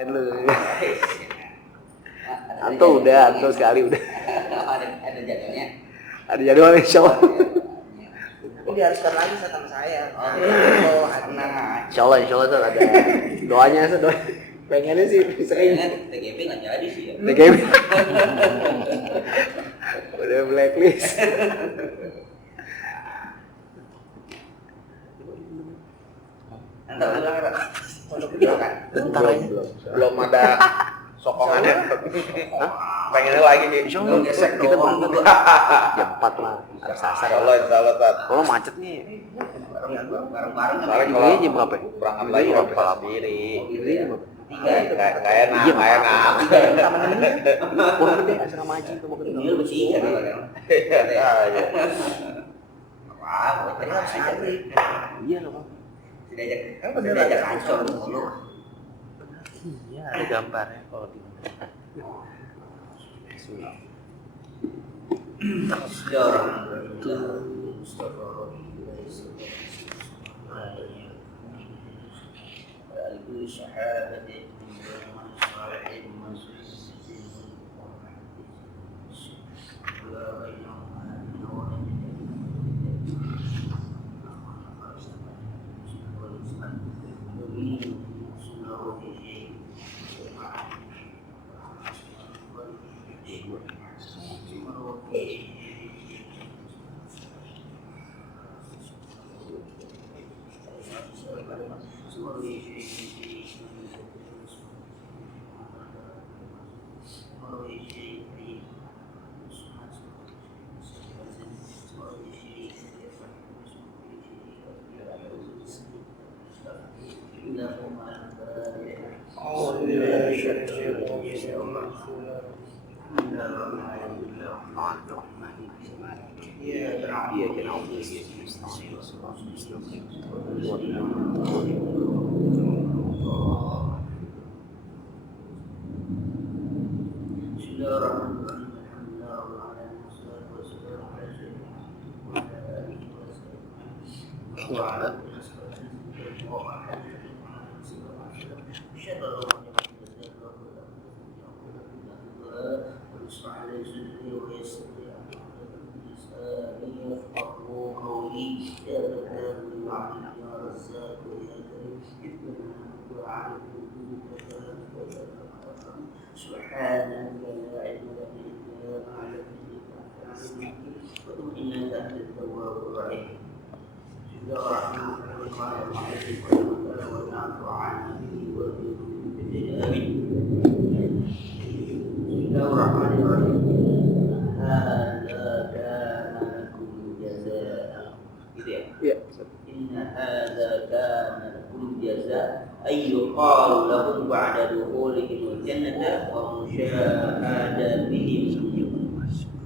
Lu. Atau sekali udah. Ada jadwalnya. Ada jadwal insyaallah. Ini diharuskan lagi sama saya. Insyaallah tuh ada doanya doa. Pengennya sih sering. TGP nggak jadi sih ya. TGP. Udah blacklist. Bentar aja. Belum ada sokongannya. Pengennya lagi nih. Lu gesek Kita doang bangun dulu. jam 4 lah. Sasar. Insyaallah Tat. Kalau macet nih. Bareng-bareng Soalnya Ini kalau jam berapa? berangkat lagi Ini nggak jam bisa berapa? sendiri. Ini jam berapa? Nggak enak, Iya, nggak enak. Sama temennya. Kurang gede asrama haji itu mau Ini ketemu. lu sih kan. Iya. Wah, Tadi harus nyari. Iya loh, Bang. Sudah ajak. Kan bener Sudah ajak ada. hancur dulu. Iya, ada gambarnya kalau di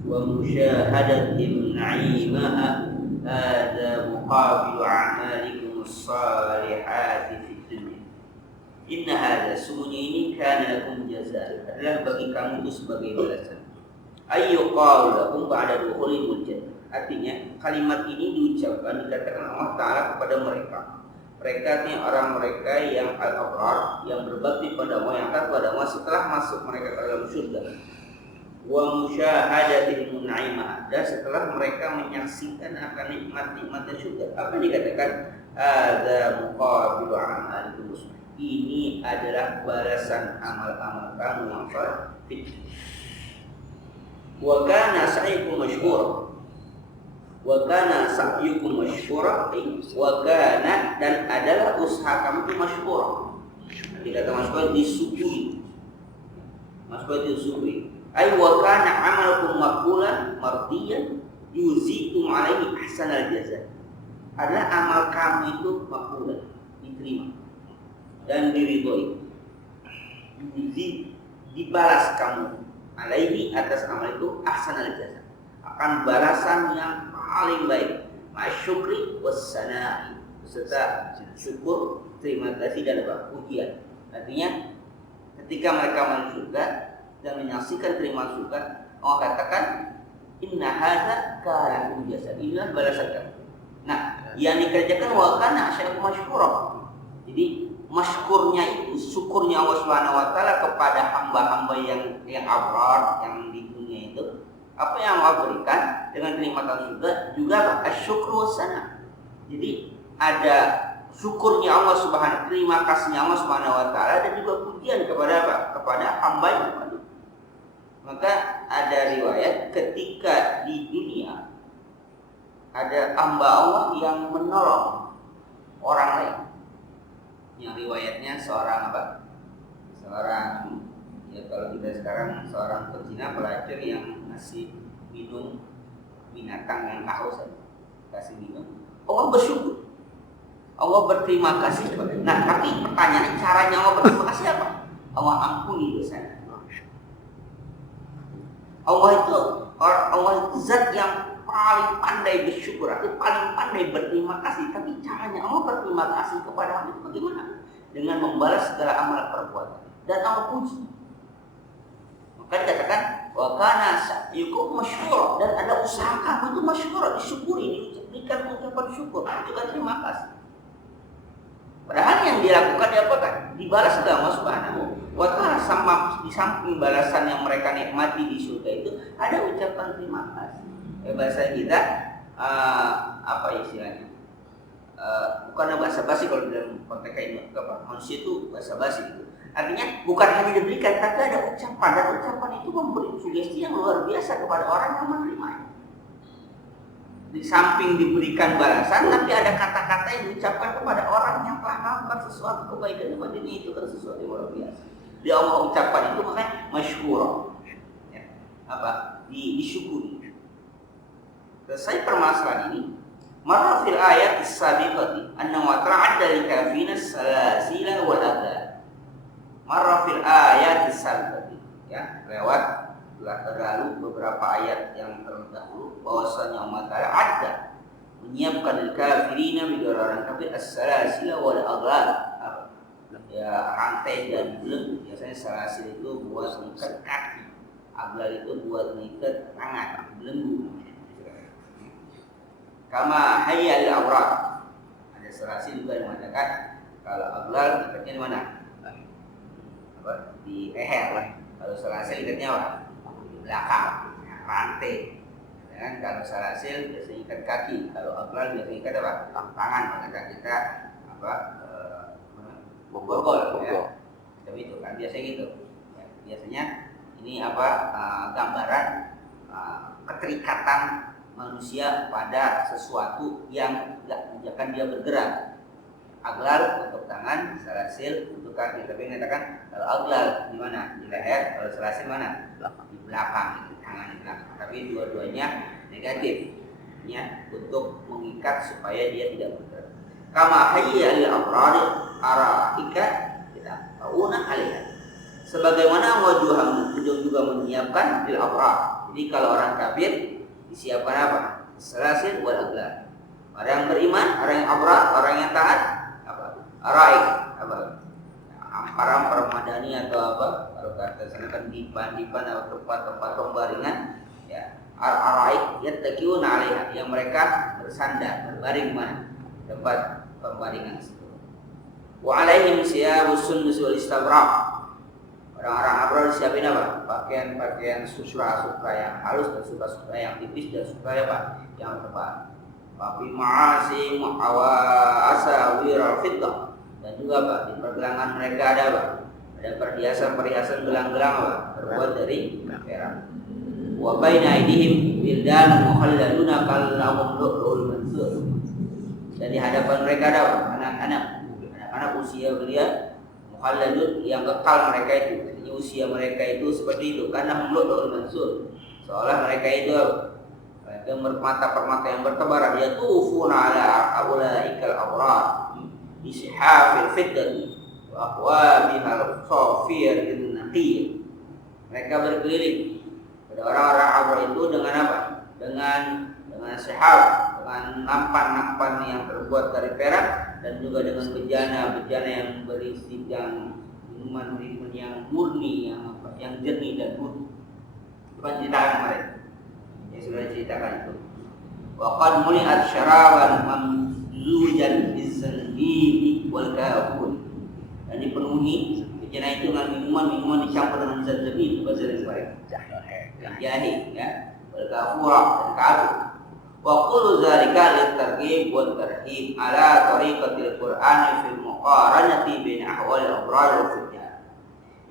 ومشاهدتهم نعيمها هذا مقابل أعمالكم الصالحات في الدنيا. إن هذا sungguhnya ini kana lakum jazaa adalah bagi kamu itu sebagai balasan. Ayyuqalu lakum ba'da dukhulil jannah. Artinya kalimat ini diucapkan dikatakan Allah Ta'ala kepada mereka. Mereka ini orang mereka yang al-abrar, yang berbakti pada Allah, yang taat pada Allah setelah masuk mereka ke dalam surga. Wa musyahadatihim naimah, dan setelah mereka menyaksikan akan nikmat-nikmat surga. Apa dikatakan? Ada muqabilu a'malikum. Ini adalah balasan amal-amal kamu yang saleh. Wa kana sa'yukum mashkura. Wa kana sa'yukum mashkura. Wa kana, dan adalah usaha kamu itu masyhura. Tidak termasuk disyukuri. Masuk disyukuri. Ay wa kana amalukum maqbulan mardiyan yuzikum alaihi ahsanal jaza. Adalah amal kamu itu maqbulan, diterima dan diridhoi. Dibalas kamu alaihi atas amal itu ahsanal jaza. Akan balasan yang paling baik. Masyukri wassana'i, serta syukur, terima kasih dan pujian. Artinya ketika mereka masuk surga dan menyaksikan terima surga, Allah katakan inna hadza kana jasa, inilah balasan kamu. Nah, yang dikerjakan wa kana syai'un masyhura. Jadi syukurnya Allah Subhanahu wa taala kepada hamba-hamba yang abrar yang di dunia itu, apa yang Allah berikan dengan kenikmatan surga juga asyukru wasana. Jadi ada syukurnya Allah Subhanahu, terima kasihnya Allah Subhanahu wa taala, dan juga pujian kepada apa? Kepada hamba-Nya. Maka ada riwayat ketika di dunia ada hamba Allah yang menolong orang lain. Yang riwayatnya seorang ya kalau kita sekarang seorang pezina pelacur yang ngasih minum binatang yang haus, kasih minum. Allah bersyukur, Allah berterima kasih. Nah, tapi pertanyaannya caranya Allah berterima kasih apa? Allah ampuni dosanya. Allah itu zat yang paling pandai bersyukur, atau paling pandai berterima kasih. Tapi caranya Allah berterima kasih kepada hamba itu bagaimana? Dengan membalas segala amal perbuatan dan Allah puji. Maka dikatakan wa kana sa'yukum masykur, dan ada usaha kamu itu masykur, disyukuri, diberikan ucapan syukur, juga terima kasih. Padahal yang dilakukan diapakan? Dibalas oleh Allah Subhanahu wa taala. Di samping balasan yang mereka nikmati di surga itu ada ucapan terima kasih. Bahasa kita apa istilahnya? Bukan bahasa basi kalau dalam konteks ini, manusia itu bahasa basi itu. Artinya bukan hanya diberikan, tapi ada ucapan, dan ucapan itu memberi sugesti yang luar biasa kepada orang yang menerimanya. Di samping diberikan balasan, tapi ada kata-kata yang diucapkan kepada orang yang telah melakukan sesuatu kebaikan kepada dia, itu kan sesuatu yang luar biasa. Dia Allah ucapan itu makanya masykur, ya, disyukuri. Selesai permasalahan ini. Marra fil ayat as-sabiqati annahu ta'adda lil kafirina salasila wal aghlal. Marra fil ayat as-sabiqati, ya, lewat telah terlalu beberapa ayat yang terdahulu bahwasanya Allah Ta'ala ada menyiapkan lil kafirina bagi orang kafir as-salasila wal aghlal, ya, rantai dan belenggu. Biasanya salasil itu buat mengikat kaki, aghlal itu buat mengikat tangan, belenggu. Kama hayya al-awraq. Ada serasi juga yang mengatakan kalau aghlal ikatnya di mana? Di leher. Kalau selasil ikatnya apa? Di belakang, rantai. Dan kalau selasil biasanya ikat kaki. Kalau aghlal biasanya ikat apa? Tangan. Maka kita bogol. Ya. Tapi itu kan biasanya gitu. Ya, biasanya ini gambaran keterikatan manusia pada sesuatu yang tidak membiarkan dia bergerak. Aghlal untuk tangan, salasil untuk kaki. Tapi mengatakan kalau aghlal di mana? Di leher. Kalau salasil mana? Di belakang, di tangan, di belakang. Tapi dua-duanya negatif, ya, untuk mengikat supaya dia tidak bergerak. Kama hayya lil abrari araika kita tauna alaiha. Sebagaimana Allah juga menyiapkan lil abrar. Jadi kalau orang kafir disiapkan apa? Salasil wal aghlal. Orang yang beriman, orang yang abrar, orang yang taat, araik, amparan permadani atau apa? Kalau kata sana kan dipan atau tempat-tempat pembaringan, ya. Araik yattaqiuna 'alaiha, yang mereka bersandar, berbaring mana? Tempat pembaringan itu. Wa 'alaihim siyabus sundus wal istabrak. Orang-orang abrar disiapin apa? Pakaian sutra yang halus dan sutra yang tipis dan sutra apa? Yang tebal. Tapi ma'asi asawir fiddah, dan juga apa? Di pergelangan mereka ada apa? Ada perhiasan gelang-gelang apa? Terbuat dari perak. Wa baina aydihim wildan mukhalladuna kallahum lu'lu'ul mansur. Dan di hadapan mereka ada apa? Anak-anak usia belia mukhalladun, yang kekal mereka itu. Usia mereka itu seperti itu karena lu'lu'ul mansur, seolah mereka itu permata-permata yang bertebaran. Dia tufuna ala aulaikal abrar bisihafil fiddati wa aqwabihal safir naqiyah. Mereka berkeliling pada orang-orang abrar itu dengan apa? Dengan sihaf, dengan nampan-nampan yang terbuat dari perak, dan juga dengan bejana yang berisi minuman yang murni, yang jernih dan murni. Bukan ceritakan mereka yang sudah diceritakan itu. Wa qad muli'at syaraban mamzujan bizanbibi wal kafur. dan dipenuhi bejana itu dengan minuman dicampur dengan zat itu bahasa lain jahe ya, wal kafura dan kafur. Wa kullu zalika litarghib wa tarhib ala tariqatil Qur'ani fil muqaranati bain ahwalil abrar wal fujjar.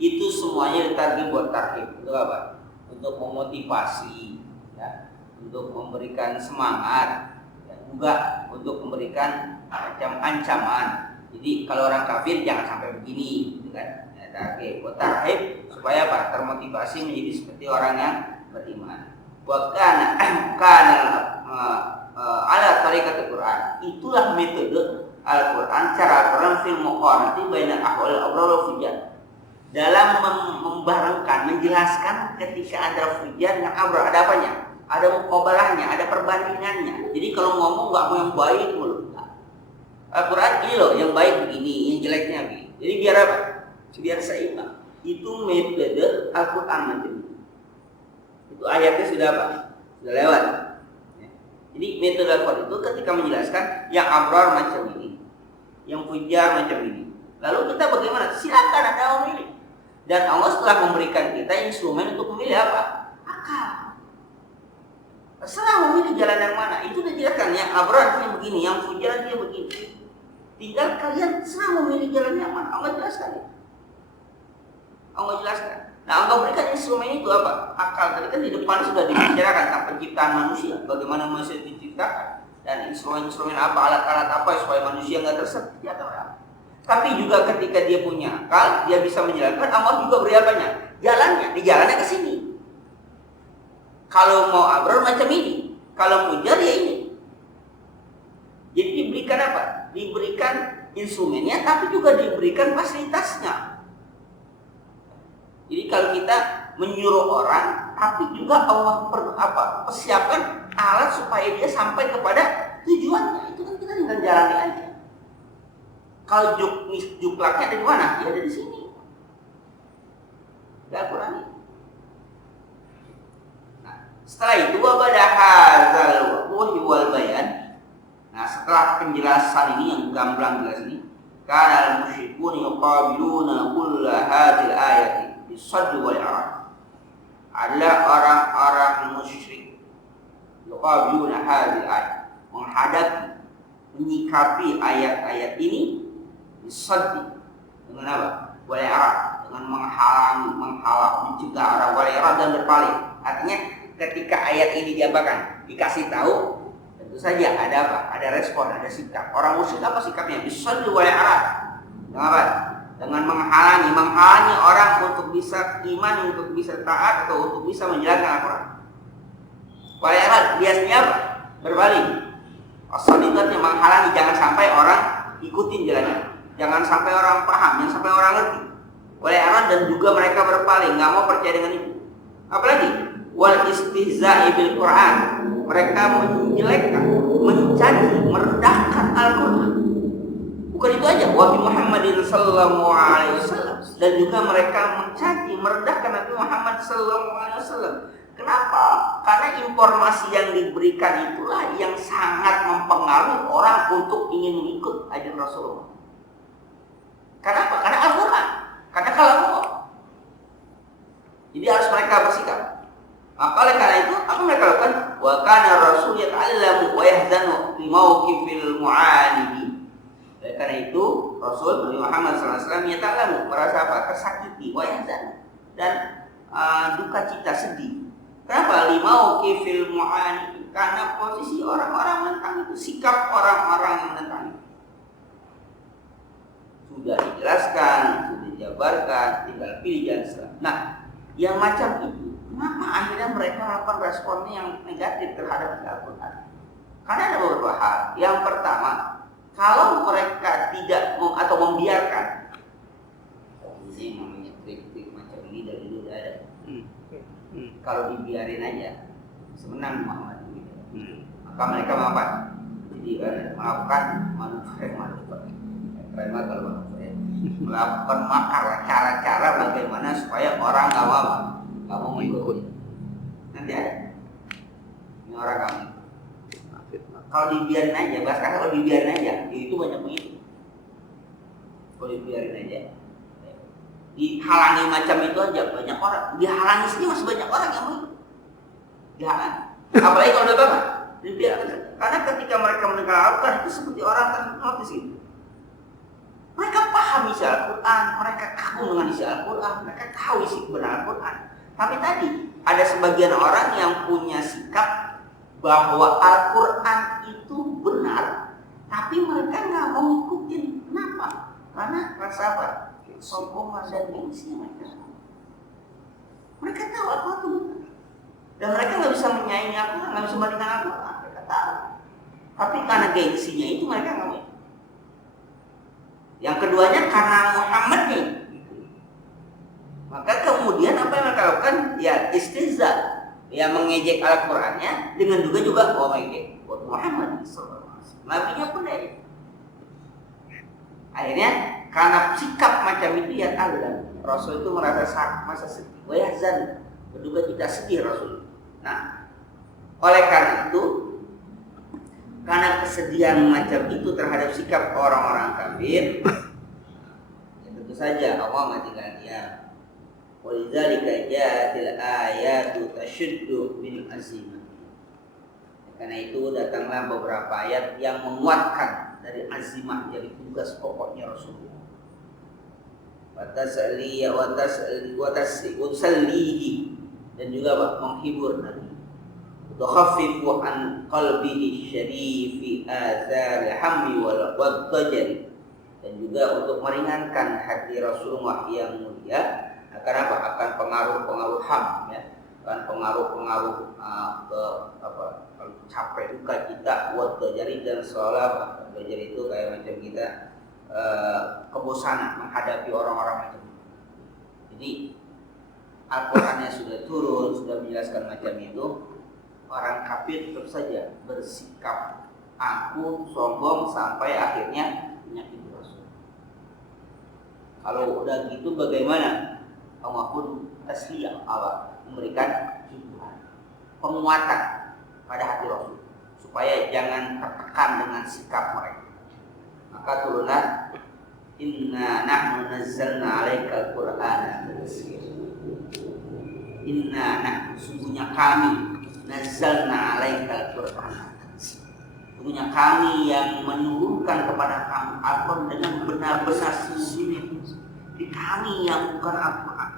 Itu semuanya litarghib wa tarhib. Untuk apa? Untuk memotivasi ya, untuk memberikan semangat dan juga untuk memberikan macam ancaman. Jadi kalau orang kafir jangan sampai begini gitu kan. Ya, targhib wa tarhib supaya apa? Termotivasi menjadi seperti orang yang beriman. Wa kana ala tariqat Al-Quran. Itulah metode Al-Quran, cara Al-Quran fil muqaranati baina ahwal abrar wal fujjar. Dalam membarengkan, menjelaskan ketika ada fujjar dan abrar, ada apanya? Ada muqabalahnya, ada perbandingannya. Jadi kalau ngomong enggak mau yang baik mulu. Al-Quran ini loh, yang baik begini, yang jeleknya begini. Jadi biar apa? Biar seimbang. Itu metode Al-Quran macam itu. Itu ayatnya sudah apa? Sudah lewat. Jadi metode Al-Quran itu ketika menjelaskan yang abrar macam ini, yang fujar macam ini. Lalu kita bagaimana? Silakan Anda memilih. Dan Allah setelah memberikan kita instrumen untuk memilih apa? Akal. Terserah memilih jalan yang mana. Itu sudah dijelaskan. Yang abrar dia begini, yang fujar dia begini. Tinggal kalian serah memilih jalan yang mana. Allah jelaskan. Allah jelaskan. Nah, Allah berikan instrumen itu apa? Akal. Tadi kan di depan sudah dibicarakan tentang penciptaan manusia, bagaimana manusia diciptakan, dan instrumen-instrumen apa, alat-alat apa supaya manusia nggak tersesat. Ya, tapi juga ketika dia punya akal, dia bisa menjalankan. Allah juga beri apanya? Jalannya. Di jalannya ke sini. Kalau mau abrar macam ini, kalau pujar ya ini. Jadi diberikan apa? Diberikan instrumennya, tapi juga diberikan fasilitasnya. Jadi kalau kita menyuruh orang, tapi juga Allah persiapkan alat supaya dia sampai kepada tujuannya. Itu kan kita tinggal jalani aja. Kalau juklaknya ada di mana? Ya ada di sini. Di Al-Quran. Nah, setelah itu wabada hadzal wuhi wal bayan. Nah, setelah penjelasan ini yang gamblang jelas ini, kana al-musyrikun yuqabiluna kull hadhil ayati bisaddi wal i'rad. Adalah orang-orang musyrik yuqabiluna hadhil ayat, menghadapi, menyikapi ayat-ayat ini bisaddi dengan apa? Wal i'rad, dengan menghalang, mencegah arah wal i'rad dan berpaling. Artinya ketika ayat ini diapakan? Dikasih tahu, tentu saja ada apa? Ada respon, ada sikap. Orang musyrik apa sikapnya? Bisaddi wal i'rad. Dengan apa? Dengan menghalangi orang untuk bisa iman, untuk bisa taat, atau untuk bisa menjalankan Al-Quran. Wal i'rad biasanya apa? Berpaling. As-sadiqatnya menghalangi, jangan sampai orang ikutin jalannya. Jangan sampai orang paham, jangan sampai orang ngerti. Wal i'rad dan juga mereka berpaling, nggak mau percaya dengan itu. Apalagi wal istihza'i bil Quran. Mereka menjelekkan, mencaci, merendahkan Al-Quran. Bukan itu aja, wa Muhammadin sallallahu alaihi wasallam, dan juga mereka mencaci, merendahkan Nabi Muhammad sallallahu alaihi wasallam. Kenapa? Karena informasi yang diberikan itulah yang sangat mempengaruhi orang untuk ingin mengikut ajaran Rasulullah. Kenapa? Karena Al-Quran, karena kalamullah. Jadi harus mereka bersikap. Maka oleh karena itu, apa mereka lakukan? Wa kana Rasul yata'allamu wa yahzanu fi mawqifil mu'anidi. Oleh karena itu, Rasul Nabi Muhammad SAW yata'allamu, merasa apa? Tersakiti, wa yahzanu, dan duka cita, sedih. Kenapa? Li mawqifil mu'anidi, karena posisi orang-orang menentang itu, sikap orang-orang yang menentang itu. Sudah dijelaskan, sudah dijabarkan, tinggal pilih jalan Islam. Nah, yang macam itu, kenapa akhirnya mereka melakukan responnya yang negatif terhadap Al-Quran? Karena ada beberapa hal. Yang pertama, kalau mereka tidak atau membiarkan, ini namanya trik-trik macam ini dari dulu ada. Kalau dibiarin aja, semenang Muhammad gitu. Maka mereka jadi melakukan manuver. Keren banget kalau manuver. Melakukan makar, cara-cara bagaimana supaya orang nggak mau mengikuti. Nanti ada. Ini orang kamu. Kalau dibiarin aja, bahkan kalau dibiarin aja, itu banyak begitu. boleh biarin aja. Dihalangi macam itu aja banyak orang. Dihalangi sini masih banyak orang yang mau. Dihalangi. Apalagi kalau udah banget. Karena ketika mereka mendengar Al-Quran itu seperti orang terhipnotis gitu. Mereka paham isi Al-Quran, mereka kagum dengan isi Al-Quran, mereka tahu isi kebenaran Al-Quran. Tapi tadi ada sebagian orang yang punya sikap bahwa Al-Quran itu benar, tapi mereka nggak mau ngikutin. Kenapa? Karena rasa apa? Sombongan dan gengsi mereka. Mereka tahu Al-Quran itu benar, dan mereka nggak bisa menyaingi Al-Quran, nggak bisa membandingkan Al-Quran. Mereka tahu, tapi karena gengsinya itu mereka nggak mau. Yang keduanya karena Muhammad nih. Maka kemudian apa yang mereka lakukan? Ya istihza, ya mengejek Al-Qurannya dengan juga mengejek Muhammad SAW. Nabinya pun ya. Akhirnya karena sikap macam itu ya Allah, Rasul itu merasa masa sedih. Wayahzan, berduka tidak sedih Rasul. Nah, oleh karena itu, karena kesedihan macam itu terhadap sikap orang-orang kafir, ya tentu saja Allah matikan dia. Walidzalika ja'atil ayatu tashuddu min azimah. Karena itu datanglah beberapa ayat yang menguatkan dari azimah, jadi tugas pokoknya Rasulullah. Wataslihi dan juga menghibur Nabi. Tukhaffifu an qalbihi syarifi athar hammi wal wadajari, dan juga untuk meringankan hati Rasulullah yang mulia akan apa? Akan pengaruh-pengaruh ham, ya, akan pengaruh-pengaruh ke apa? Kalau capek duka kita, wadajari dan seolah wadajari itu kayak macam kita kebosanan menghadapi orang-orang macam itu. Jadi Al-Qurannya sudah turun, sudah menjelaskan macam itu. Orang kafir tetap saja bersikap angkuh, sombong sampai akhirnya menyakiti Rasul. Kalau udah gitu bagaimana? Allah pun tasliyah, Allah memberikan hiburan, penguatan pada hati Rasul supaya jangan tertekan dengan sikap mereka. Maka turunlah inna nahnu nazzalna 'alaikal qur'ana tanzila. Inna nahnu, sungguhnya kami, nazzalna 'alaikal qur'ana tanzila. Sungguhnya kami yang menurunkan kepada kamu Al-Quran dengan benar-benar sesungguhnya. Jadi kami yang bukan Al-Quran.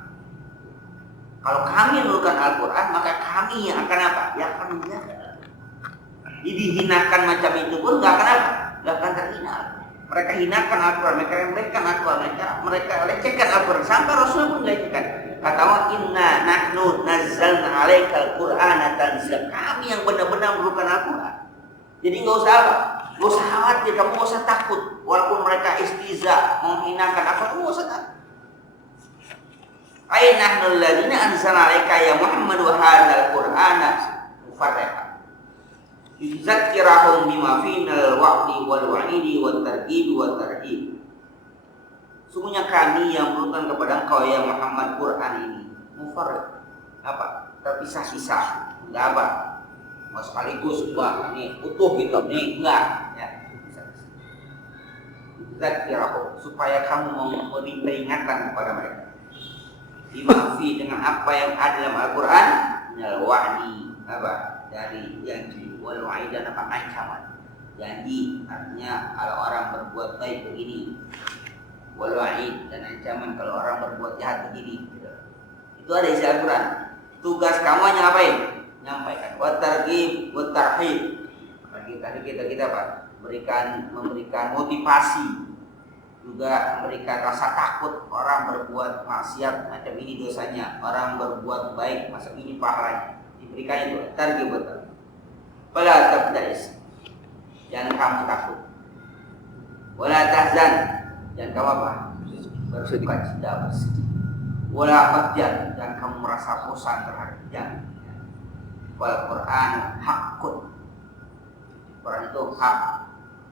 Kalau kami yang menurunkan Al-Quran, maka kami yang akan apa? Yang akan menjaga. Jadi dihinakan macam itu pun nggak akan apa? Nggak akan terhina. Mereka hinakan Al-Quran, mereka remehkan Al-Quran, mereka lecehkan Al-Quran, sampai Rasulullah pun lecehkan. Kata Allah, inna nahnu nazzalna 'alaikal qur'ana tanzila. Kami yang benar-benar menurunkan Al-Quran. Jadi nggak usah apa? Nggak usah khawatir, kamu nggak usah takut. Walaupun mereka istiza, menghinakan Al-Quran, kamu nggak usah takut. Ay nahnu alladziina anzalna 'alaika ya Muhammad wa hadzal qur'ana mufarriqan. Yuzakkirahum bima final wa'di wal wa'idi wat targhib wat tarhib. Sungguhnya kami yang menurunkan kepada engkau ya Muhammad Quran ini mufarriq, apa? Terpisah-pisah, enggak apa? Mau sekaligus wah ini utuh gitu, ini enggak ya. Yuzakkirahum, supaya kamu memberi peringatan kepada mereka. Bima fi, dengan apa yang ada dalam Al-Quran, minal wa'di, apa? Dari janji, wal wa'id, dan apa? Ancaman. Janji artinya kalau orang berbuat baik begini, wal wa'id, dan ancaman kalau orang berbuat jahat begini. Itu ada isi Al-Quran. Tugas kamu hanya ngapain? Nyampaikan. Wa targhib wa tarhib. Tadi kita apa? Memberikan motivasi, juga memberikan rasa takut. Orang berbuat maksiat macam ini dosanya, orang berbuat baik macam ini pahalanya. Diberikan itu targhib wa tarhib. Fala tabta'is, jangan kamu takut. Wala tahzan, jangan kamu apa? Bersuka cita, bersedih. Wala fadjan, jangan kamu merasa bosan terhadap jangan. Wal Quran hakun, Quran itu hak.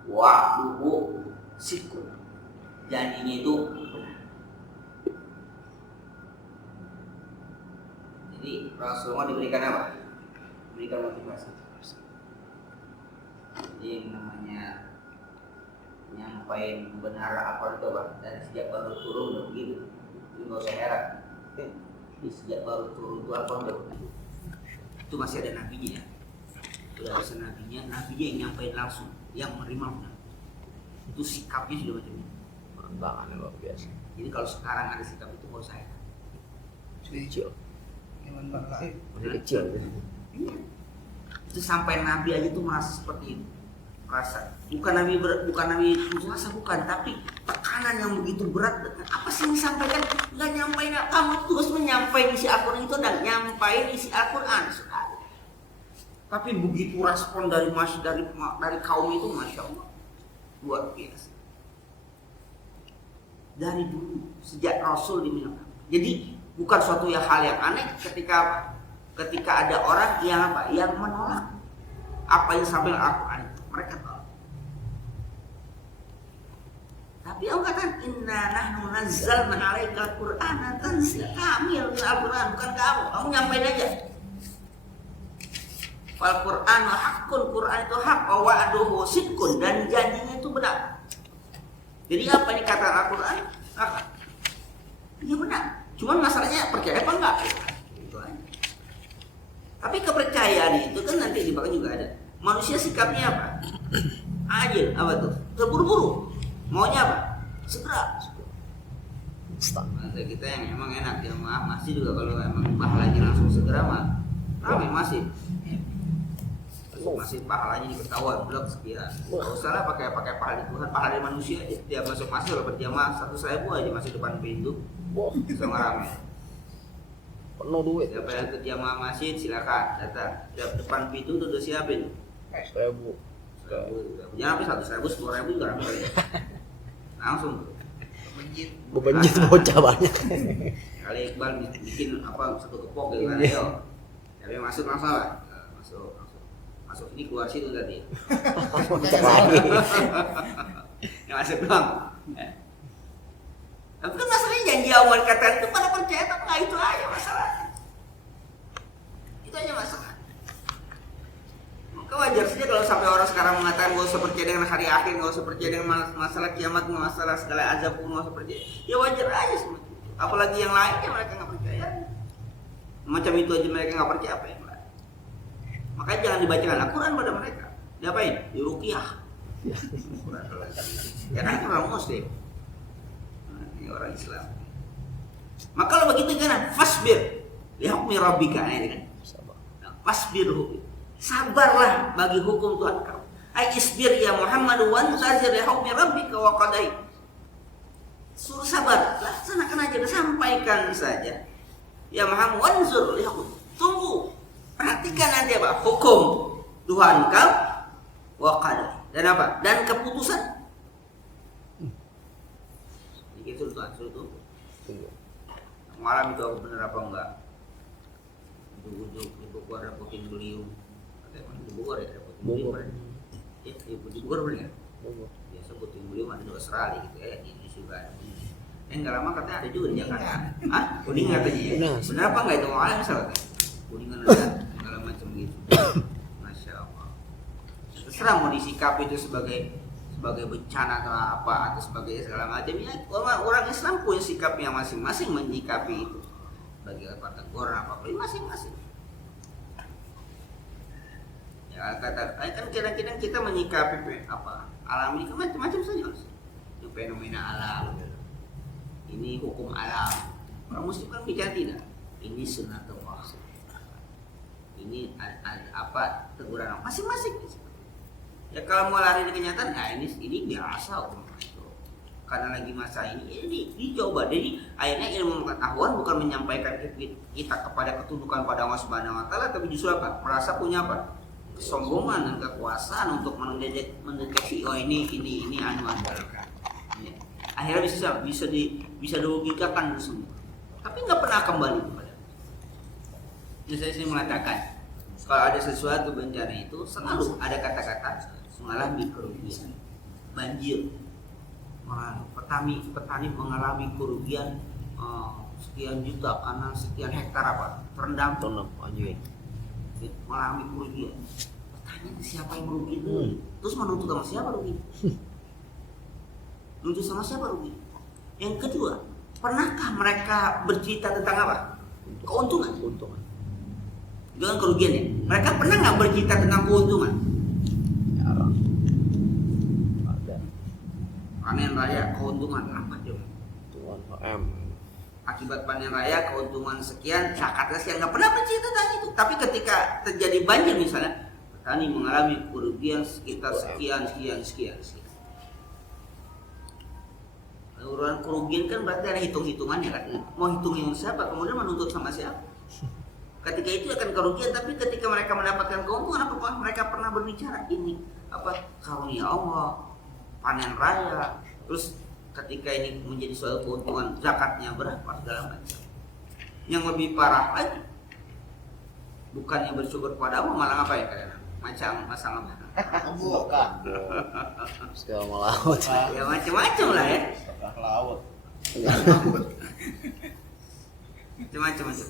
Wa'duhu sikun, janjinya itu benar. Jadi Rasulullah diberikan apa? Diberikan motivasi. Jadi yang namanya nyampain benar apa itu bang, dan sejak baru turun begitu, itu nggak usah heran. Di sejak baru turun itu apa itu masih ada nabinya, sudah ada nabinya yang nyampain langsung, yang menerima itu sikapnya sudah macam ini. Tangannya luar biasa. Jadi kalau sekarang ada sikap itu nggak usah heran. Kecil. Hewan lain. Masih kecil. Iya. Itu sampai nabi aja tuh merasa seperti itu. Rasa bukan nabi putus asa, bukan, tapi tekanan yang begitu berat. Apa sih yang disampaikan? Nggak nyampein, kamu terus menyampaikan isi Al-Quran itu dan nyampein isi Al-Quran, saudara. Tapi begitu respon dari kaum itu, masya Allah, luar biasa. Dari dulu sejak Rasul diminta. Jadi bukan suatu hal yang aneh ketika ada orang yang menolak apa yang disampaikan Al-Quran. Mereka tahu. Tapi Allah katakan inna nahnu nazzalna 'alaikal qur'ana tanzila. Kami yang Al-Quran, bukan kamu. Kamu nyampein aja. Fal Qur'anu haqqun, Quran itu hak, wa wa'duhu sidqun, dan janjinya itu benar. Jadi apa yang dikatakan Al-Quran? Iya benar. Cuman masalahnya percaya apa enggak? Itu aja. Tapi kepercayaan itu kan nanti di belakang juga ada. Manusia sikapnya apa? Ajil, apa tuh? Terburu-buru. Maunya apa? Segera. Masa kita yang emang enak ya, masih juga kalau emang pahalanya langsung segera mah. Tapi masih pahalanya diketahuan blok sekian. Enggak usah lah pakai pahala Tuhan, pahala dari manusia aja. Tiap masuk kalau berjamaah 1.000 aja masuk depan pintu. Sama rame. Penuh duit. Siapa yang ke jamaah masjid silakan datang. Tiap depan pintu tuh udah siapin. 1.000. Jangan sampai 100.000, 10.000 juga ramai. Langsung. Bebenjit bocah banyak. Kali Iqbal bikin apa satu kepok gitu kan, ayo. Tapi masuk langsung lah. Masuk ini keluar situ tadi. Cek lagi. Yang masuk doang. Tapi kan masalahnya janji Allah dikatakan itu pada percaya atau enggak, itu aja masalahnya. Itu aja masalah. Maka wajar saja kalau sampai orang sekarang mengatakan gak usah percaya dengan hari akhir, gak usah percaya dengan masalah kiamat, masalah segala azab pun, gak usah percaya. Ya wajar aja semua. Apalagi yang lainnya mereka gak percaya. Macam itu aja mereka gak percaya, apa yang lain. Makanya jangan dibacakan Al-Quran pada mereka. Diapain? Diruqyah. Ya kan orang muslim. Ini orang Islam. Maka kalau begitu kan fasbir li hukmi rabbika, ini kan. Fasbir, sabarlah bagi hukum Tuhan kau. Ai isbir ya Muhammad wa antazir li hukmi rabbika wa qadai. Suruh sabar, laksanakan aja, sampaikan saja. Ya Muhammad wanzur li hukmi. Tunggu. Perhatikan nanti apa? Hukum Tuhan kau wa qadai. Dan apa? Dan keputusan. Itu suruh tunggu. Malam itu aku bener apa enggak? Duduk di Bogor repotin beliau. Di Bogor ya repotin beliau. Ya di Bogor bener ya? Biasa repotin beliau ada di Australia gitu ya, di juga ada. Enggak lama katanya ada juga di Jakarta. Hah? Kuningan katanya ya? Bener apa enggak itu malam misalnya? Kuningan ada segala macam gitu. Masya Allah. Terserah mau disikapi itu sebagai bencana atau apa atau sebagai segala macam, ya orang Islam punya sikapnya masing-masing menyikapi itu bagi apa tegur apa masing-masing. Ya kata kan kadang-kadang kita menyikapi apa alam ini macam-macam saja, itu fenomena alam, ini hukum alam. Orang muslim kan bicara tidak, ini sunnatullah, ini apa teguran masing-masing. Ya kalau mau lari dari kenyataan, nah ini biasa hukum itu. Karena lagi masa ini dicoba. Jadi akhirnya ilmu pengetahuan bukan menyampaikan kita kepada ketundukan pada Allah Subhanahu wa taala, tapi justru apa? Merasa punya apa? Kesombongan dan kekuasaan untuk mendeteksi oh ini anu. Ya. Akhirnya bisa dilogikakan semua. Tapi nggak pernah kembali kepada. Jadi saya mengatakan kalau ada sesuatu bencana itu selalu ada kata-kata mengalami kerugian, banjir, petani mengalami kerugian sekian juta karena sekian hektar apa terendam, mengalami kerugian. Pertanyaan siapa yang merugi itu? Terus menuntut sama siapa rugi? Nuntut sama siapa rugi? Yang kedua, pernahkah mereka bercerita tentang apa? Keuntungan. Keuntungan. Jangan kerugian ya. Mereka pernah nggak bercerita tentang keuntungan? Jarang. Ada. Panen raya keuntungan apa coba? Tuan M. Akibat panen raya keuntungan sekian, zakatnya sekian, nggak pernah bercerita tentang itu. Tapi ketika terjadi banjir misalnya, petani mengalami kerugian sekitar sekian. Urusan kerugian kan berarti ada hitung-hitungannya kan. Mau hitung siapa, kemudian menuntut sama siapa? Ketika itu akan kerugian, tapi ketika mereka mendapatkan keuntungan, apa mereka pernah berbicara ini karunia Allah, panen raya, terus ketika ini menjadi suatu keuntungan, zakatnya berapa segala macam. Yang lebih parah lagi, bukannya bersyukur pada Allah, malah apa ya kalian? Macam masalah Bukan. Segala melaut. ya macam-macam lah ya, Setengah laut. macam-macam.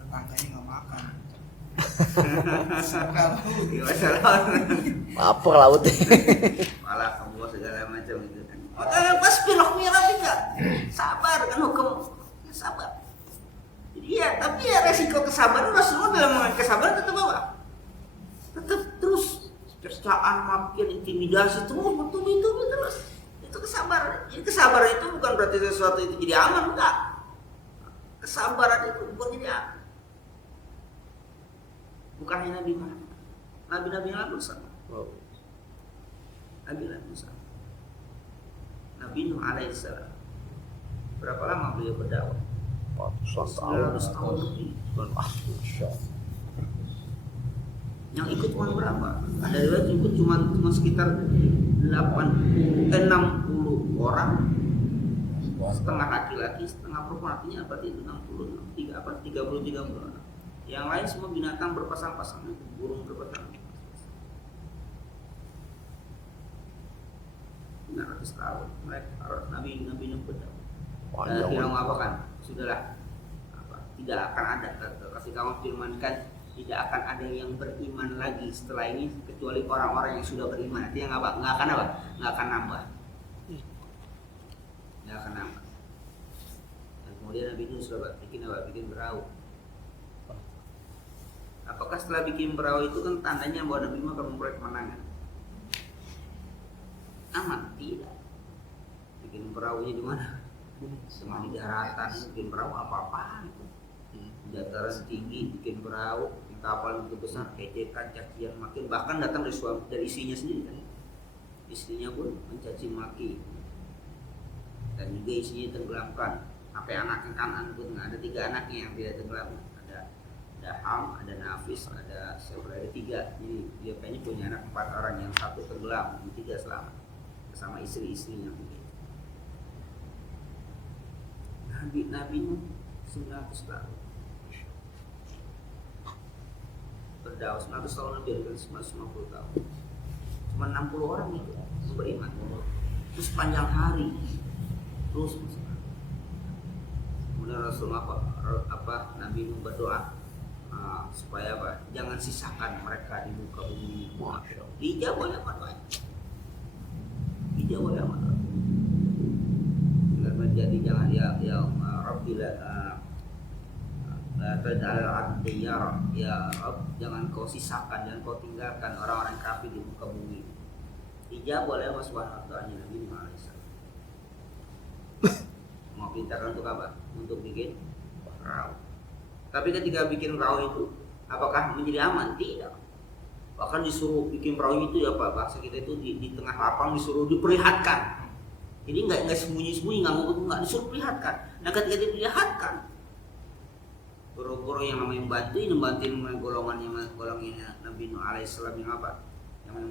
Tetangganya nggak makan. Ya masalah. Lapar laut. Malah kamu segala macam itu kan. Makanya pas piloknya enggak sabar kan hukum sabar. Jadi ya, tapi ya resiko kesabaran Rasulullah dalam mengenai kesabaran tetap apa? Tetap terus cercaan, makin intimidasi terus betul terus. Itu kesabaran. Jadi kesabaran itu bukan berarti sesuatu itu jadi aman, enggak. Kesabaran itu bukan jadi aman. Bukan hanya Nabi Muhammad. Nabi-nabi yang lalu sama. Nabi sama. Nabi Nuh alaihissalam. Berapa lama beliau berdakwah? 900 tahun lebih. Yang ikut cuma berapa? Ada riwayat ikut cuma sekitar 60 orang, setengah laki-laki, setengah perempuan, artinya berarti 33 orang. Yang lain semua binatang berpasang-pasang, burung berpasang. 900 tahun mereka Nabi Nuh berdakwah. Dan akhirnya mengatakan, sudahlah, tidak akan ada, ketika Allah firmankan, tidak akan ada yang beriman lagi setelah ini kecuali orang-orang yang sudah beriman. Artinya nggak akan nambah. Dan kemudian Nabi Nuh sudah bikin perahu. Apakah setelah bikin perahu itu kan tandanya bahwa Nabi Nuh akan memperoleh kemenangan? Aman? Tidak. Bikin perahunya di mana? Cuma di daratan, bikin perahu apa-apaan itu. Dataran tinggi bikin perahu, kapal itu besar, ejekan, cacian maki, bahkan datang dari istrinya sendiri kan. Istrinya pun mencaci maki. Dan juga isinya tenggelamkan. Sampai anak kanan pun ada 3 anaknya yang tidak tenggelam. Ada Ham, ada Nafis, ada 3. Jadi dia kayaknya punya anak 4 orang, yang 1 tenggelam, yang 3 selamat bersama istri-istrinya. Nabi Nuh 900 tahun berdakwah, 900 tahun lebih dari 950 tahun. Cuma 60 orang itu beriman. Terus panjang hari terus. Kemudian Rasulullah Nabi Nuh berdoa supaya jangan sisakan mereka di muka bumi. Dijawab oleh Allah. Jadi jangan ya Rabbi la tad'al abdi ya Rabb, jangan kau sisakan, jangan kau tinggalkan orang-orang kafir di muka bumi. Dijawab oleh Allah Subhanahu wa taala Nabi Muhammad SAW. Mau pintarkan untuk apa? Untuk bikin perahu. Tapi ketika bikin perahu itu, apakah menjadi aman? Tidak. Bahkan disuruh bikin perahu itu bahasa kita itu di tengah lapang disuruh diperlihatkan. Jadi nggak sembunyi-sembunyi, nggak disuruh perlihatkan. Nah ketika diperlihatkan, guru-guru yang namanya bantuin golongannya Nabi Nuh alaihissalam yang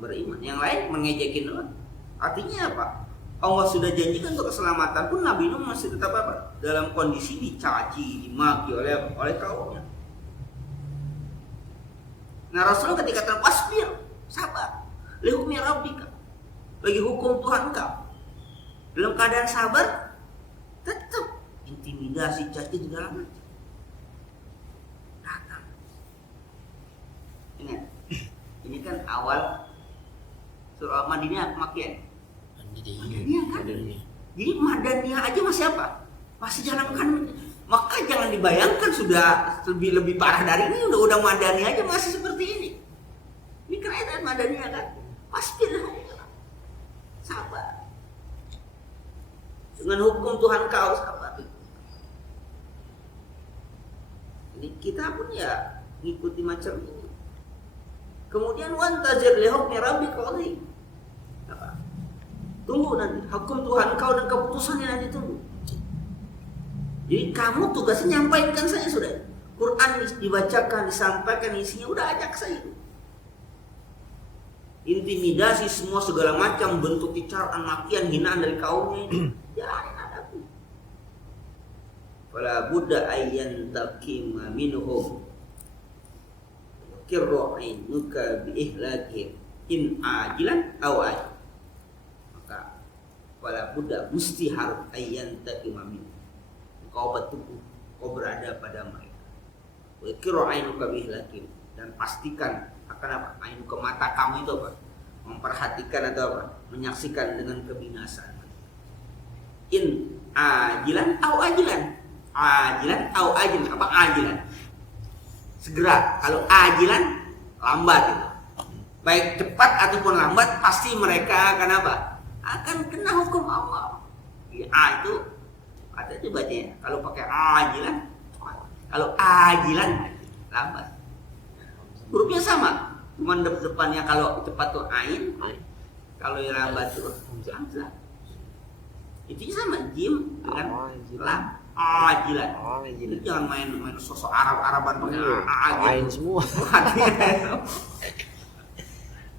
beriman, yang lain mengejekin doang. Artinya apa? Allah sudah janjikan untuk keselamatan pun Nabi Nuh masih tetap dalam kondisi dicaci, dimaki oleh kaumnya. Nah Rasulullah ketika terpasbir, sabar, lihukmi rabbika, bagi hukum Tuhan engkau, dalam keadaan sabar, tetap intimidasi, caci segala macam. Ingat, ini kan awal surah Madinah Makkiyah. Madaniyah kan? Jadi Madaniyah aja masih apa? Masih dalam kan, maka jangan dibayangkan sudah lebih parah dari ini. Udah Madaniyah aja masih seperti ini. Ini kerajaan Madaniyah kan? Pasti sabar. Dengan hukum Tuhan kau sabar. Jadi kita pun ya ngikuti macam ini. Kemudian wantazir li hukmi rabbika qadhi. Apa? Tunggu nanti hukum Tuhan kau dan keputusannya nanti tunggu. Jadi kamu tugasnya nyampaikan saja sudah. Quran dibacakan, disampaikan isinya udah ajak saja. Intimidasi semua segala macam bentuk bicaraan, makian, hinaan dari kaumnya ini. Jalanin hadapi. Fala budda ayyan taqima minhum. Kirra'in nuka biihlakihim in ajilan aw ajil. Maka fala budda mesti harus ayyan taqima minhum. Kau bertubuh, kau berada pada mereka. Wa kirra'in nuka biihlakihim, dan pastikan akan apa? Ain ke mata kamu itu apa? Memperhatikan atau apa? Menyaksikan dengan kebinasaan. In ajilan au ajilan. Ajilan au ajilan. Apa ajilan? Segera. Kalau ajilan lambat itu. Baik cepat ataupun lambat pasti mereka akan apa? Akan kena hukum Allah. A itu ada itu bacanya. Kalau pakai ajilan, kalau ajilan lambat. Hurufnya sama. Cuman depannya kalau cepat tuh ain, kalau yang lambat tuh hamzah. Itu sama jim dengan lam. Ajilan. Jadi jangan main sosok Araban pakai ain semua.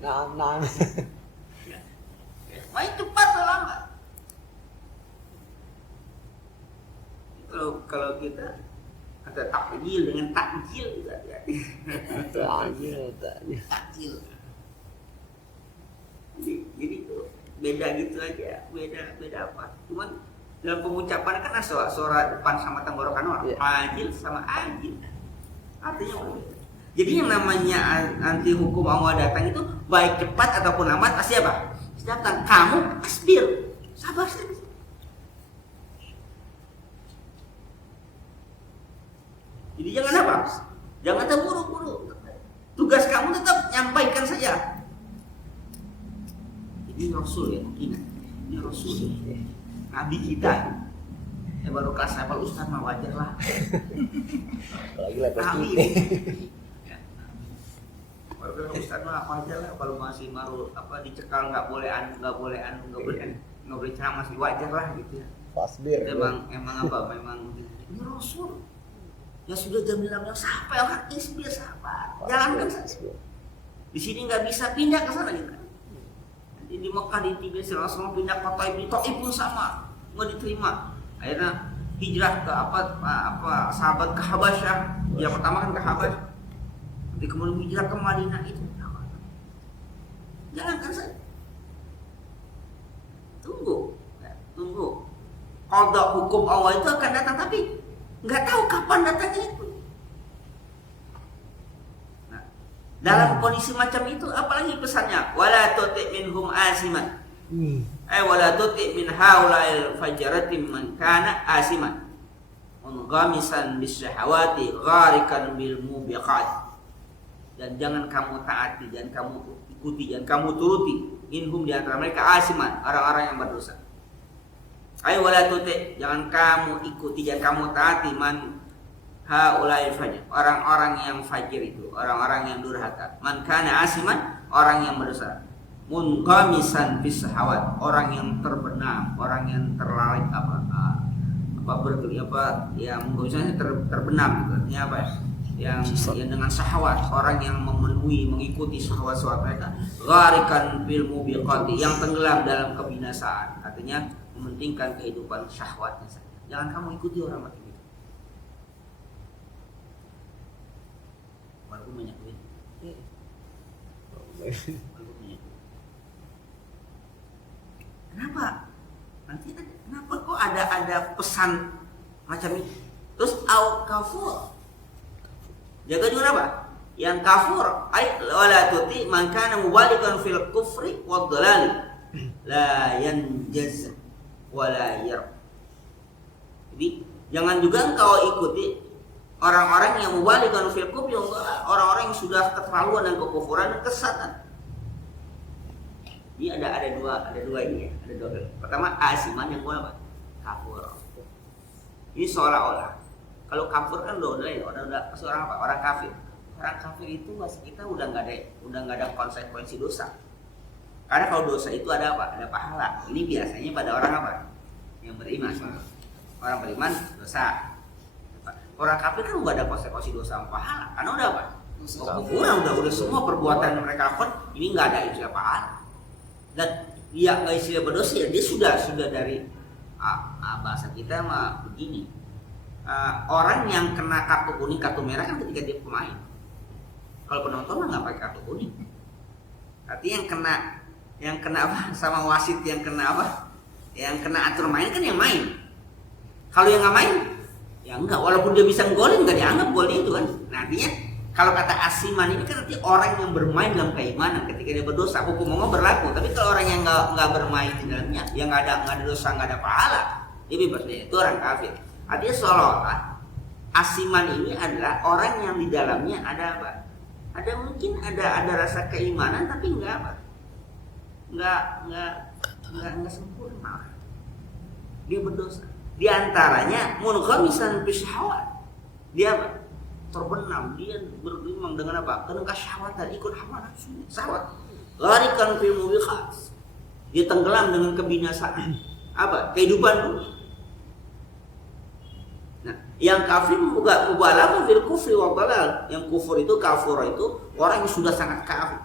Nah. Main cepat atau lambat. Kalau kita ada takjil dengan takjil juga hati-hati. Takjil. Jadi itu beda gitu aja, beda apa? Cuman dalam pengucapan kan ada suara depan sama tenggorokan orang, ajil sama ajil. Artinya berbeda. Jadi yang namanya anti hukum Allah datang itu baik cepat ataupun lambat pasti apa? Datang. Kamu asbir, sabar saja. Jadi jangan apa? Jangan terburu-buru. Tugas kamu tetap nyampaikan saja. Ini Rasul ya, ingat. Ini Rasul ya. Nabi kita. Ya baru kelas level Ustaz mah wajar lah. Lagi lepas Nabi. kita. Baru kelas Ustaz mah wajar lah. Kalau masih baru apa dicekal nggak boleh ceramah masih wajar lah gitu ya. Fasbir. Memang apa? Memang ini Rasul. Ya sudah jam 8 sampai orang isbir sabar. Jalankan saja. Di sini nggak bisa pindah ke sana gitu. Di Mekah di Tibet langsung pindah ke Taif, di Taif pun sama nggak diterima. Akhirnya hijrah ke apa sahabat ke Habasyah. Yang pertama kan ke Habasyah. Nanti kemudian hijrah ke Madinah itu. Jalankan saja. Tunggu. Qada hukum Allah itu akan datang tapi nggak tahu kapan datangnya itu. Nah, dalam kondisi macam itu apalagi pesannya wala tuti minhum asiman. Wala tuti min haula'il fajaratin man kana asiman munghamisan bisyahawati gharikan bil mubiqat. Dan jangan kamu taati dan kamu ikuti dan kamu turuti minhum di antara mereka asiman, orang-orang yang berdosa. Wala tuti, jangan kamu ikuti, jangan kamu taati man haula'il fajr, orang-orang yang fajir itu, orang-orang yang durhaka. Man kana asiman, orang yang berdosa. Munqamisan bis syahawat, orang yang terbenam, orang yang terlalit yang misalnya terbenam gitu. Artinya apa? Yang dengan syahwat, orang yang memenuhi mengikuti syahwat mereka. Gharikan bil mubiqati, yang tenggelam dalam kebinasaan. Artinya mementingkan kehidupan syahwatnya saja. Jangan kamu ikuti orang macam itu. Walaupun banyak duit. Kenapa? Nanti kenapa kok ada pesan macam itu? Terus au kafur. Jaga juga apa? Yang kafur, wala tuti man kana mubalighan fil kufri wad dhalal. la yanjaz wa la yar. Jadi jangan juga engkau ikuti orang-orang yang mubalighan fil kufri, orang-orang yang sudah keterlaluan dan kekufuran dan kesesatan. Ini ada dua ini ya, ada dua. Pertama asiman, yang kedua apa? Kafur. Ini seolah-olah kalau kafir kan udah pasti orang apa? Orang kafir. Orang kafir itu masih kita udah nggak ada konsekuensi dosa. Karena kalau dosa itu ada apa? Ada pahala. Ini biasanya pada orang apa? Yang beriman. Orang beriman dosa. Orang kafir kan nggak ada konsekuensi dosa sama pahala. Karena udah apa? Udah semua perbuatan yang mereka lakukan ini nggak ada istilah pahala. Dan dia nggak istilah berdosa, dia sudah dari bahasa kita mah begini. Orang yang kena kartu kuning, kartu merah kan ketika dia pemain. Kalau penonton mah nggak pakai kartu kuning. Artinya yang kena apa sama wasit, yang kena apa? Yang kena atur main kan yang main. Kalau yang nggak main, ya enggak. Walaupun dia bisa ngolin nggak dianggap golnya itu kan. Nah, artinya kalau kata asiman ini kan artinya orang yang bermain dalam keimanan ketika dia berdosa, hukum Allah berlaku. Tapi kalau orang yang nggak bermain di dalamnya, yang nggak ada dosa, nggak ada pahala, dia bebas deh. Itu orang kafir. Artinya seolah-olah asiman ini adalah orang yang di dalamnya ada apa? Ada mungkin ada rasa keimanan tapi enggak apa? Enggak sempurna. Dia berdosa. Di antaranya munghamisan fi syahwat. Dia apa? Terbenam, dia berimam dengan apa? Karena syahwatan, ikut hawa nafsu, syahwat. Gharikan fil mubiqat. Dia tenggelam dengan kebinasaan. Apa? Kehidupan dunia. Nah, yang kafir mubalaghah fil kufri wa dhalal. Yang kufur itu, kafur itu orang yang sudah sangat kafir.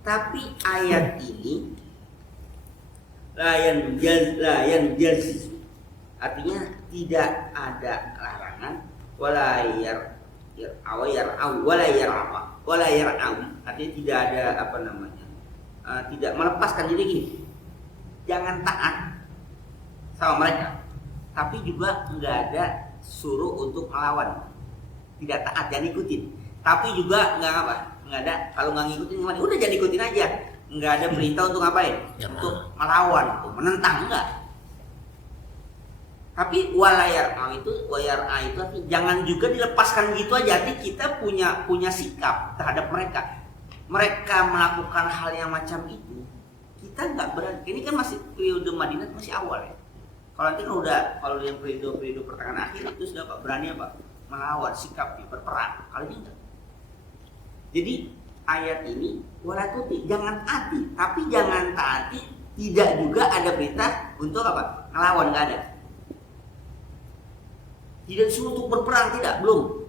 Tapi ayat ini la yanjaz artinya tidak ada larangan wala yar'aw artinya tidak ada apa namanya tidak melepaskan diri gini. Jangan taat sama mereka, tapi juga enggak ada suruh untuk melawan. Tidak taat, jangan ikutin. Tapi juga enggak apa? Enggak ada, kalau enggak ngikutin gimana? Udah jangan ikutin aja. Enggak ada perintah untuk ngapain? Untuk melawan, untuk menentang, enggak. Tapi wayar itu artinya jangan juga dilepaskan gitu aja. Jadi kita punya sikap terhadap mereka. Mereka melakukan hal yang macam itu, kita nggak berani. Ini kan masih periode Madinah, masih awal ya. Kalau nanti kan kalau yang periode pertengahan akhir itu sudah berani apa? Melawan, sikap berperang. Kali ini enggak. Jadi ayat ini walatuti, jangan taati, tapi jangan taati tidak juga ada perintah untuk apa? Ngelawan, nggak ada. Tidak disuruh untuk berperang, tidak, belum.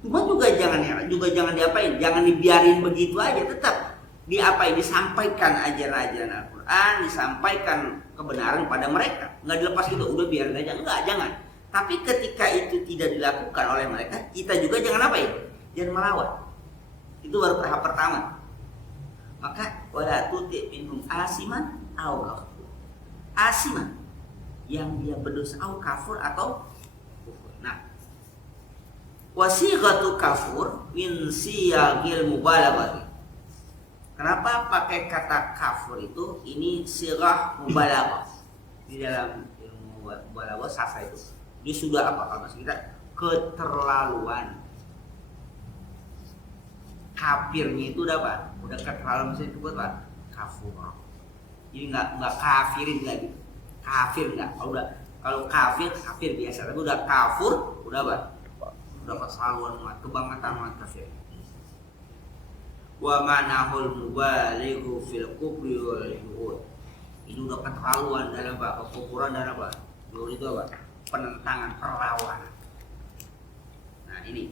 Cuma juga jangan diapain, jangan dibiarin begitu aja, tetap diapain, disampaikan ajaran-ajaran Al-Quran, disampaikan kebenaran pada mereka, nggak dilepas gitu, udah biarin aja, enggak, jangan. Tapi ketika itu tidak dilakukan oleh mereka, kita juga jangan apain, jangan melawan. Itu baru tahap pertama. Maka wala tuti minhum asiman au kafur. Asiman yang dia berdosa au kafur atau kufur. Nah, wasighatu kafur min siyagil mubalaghah. Kenapa pakai kata kafur itu? Ini sirah mubalaghah. Di dalam ilmu mubalaghah sasa itu dia sudah apa kalau maksud kita keterlaluan. Kafirnya itu udah apa? Udah keterlaluan, misalnya itu buat apa? Kafur. Jadi nggak kafirin lagi. Kafir nggak. Kalau kafir biasa. Tapi udah kafur, udah apa? Udah keterlaluan banget, kebangetan banget kafir. Wa manahul mubalighu fil kufri wal juhud. Ini udah keterlaluan dalam apa? Kekufuran dan apa? Juhud itu apa? Penentangan, perlawanan. Nah ini.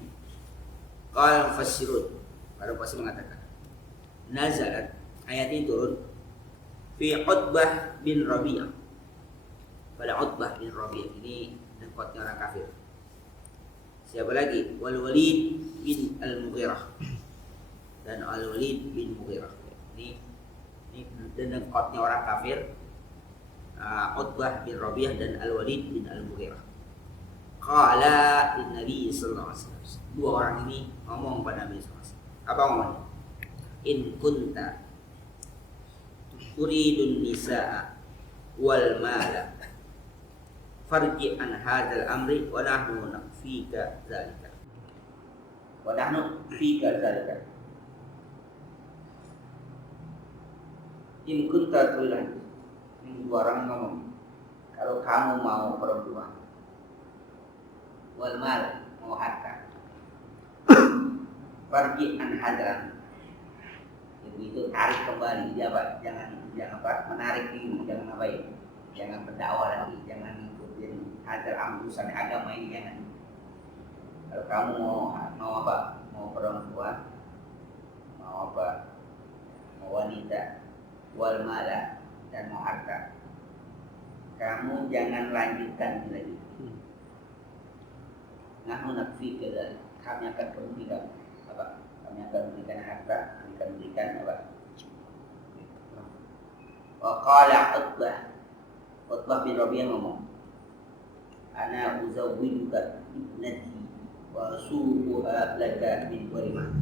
Qal fasirun. Para pasti mengatakan nazalat, ayat ini turun fi Utbah bin Rabi'ah. Pada Utbah bin Rabi'ah ini dekatnya orang kafir. Siapa lagi? Wal Walid bin Al-Mughirah dan Al-Walid bin Mughirah. Ini dekatnya orang kafir. Utbah bin Rabi'ah dan Al-Walid bin Al-Mughirah. Qala lin Nabi sallallahu alaihi wasallam. Dua orang ini ngomong pada Nabi sallallahu alaihi wasallam. Apa ngomongnya? In kunta uridun nisaa wal mala farji an hadzal amri wa nahnu nafika dzalika wa nahnu fika dzalika in kunta tulan. Ini dua orang ngomong, kalau kamu mau perempuan wal mal mau harta farji an hadzal, itu tarik kembali, jangan menarik diri, jangan apa ya, jangan berdakwah lagi, jangan ikutin hadzal urusan agama ini, jangan. Kalau kamu mau apa, mau perempuan, mau apa, mau wanita, wal mala dan mau harta, kamu jangan lanjutkan lagi. Nahnu nakfika dzalik, kami akan berikan apa? Kami akan berikan harta, kami akan berikan apa? Wa qala Utbah bin Rabi'ah ngomong, ana uzawwijuka ibnati wa suquha laka min warimah,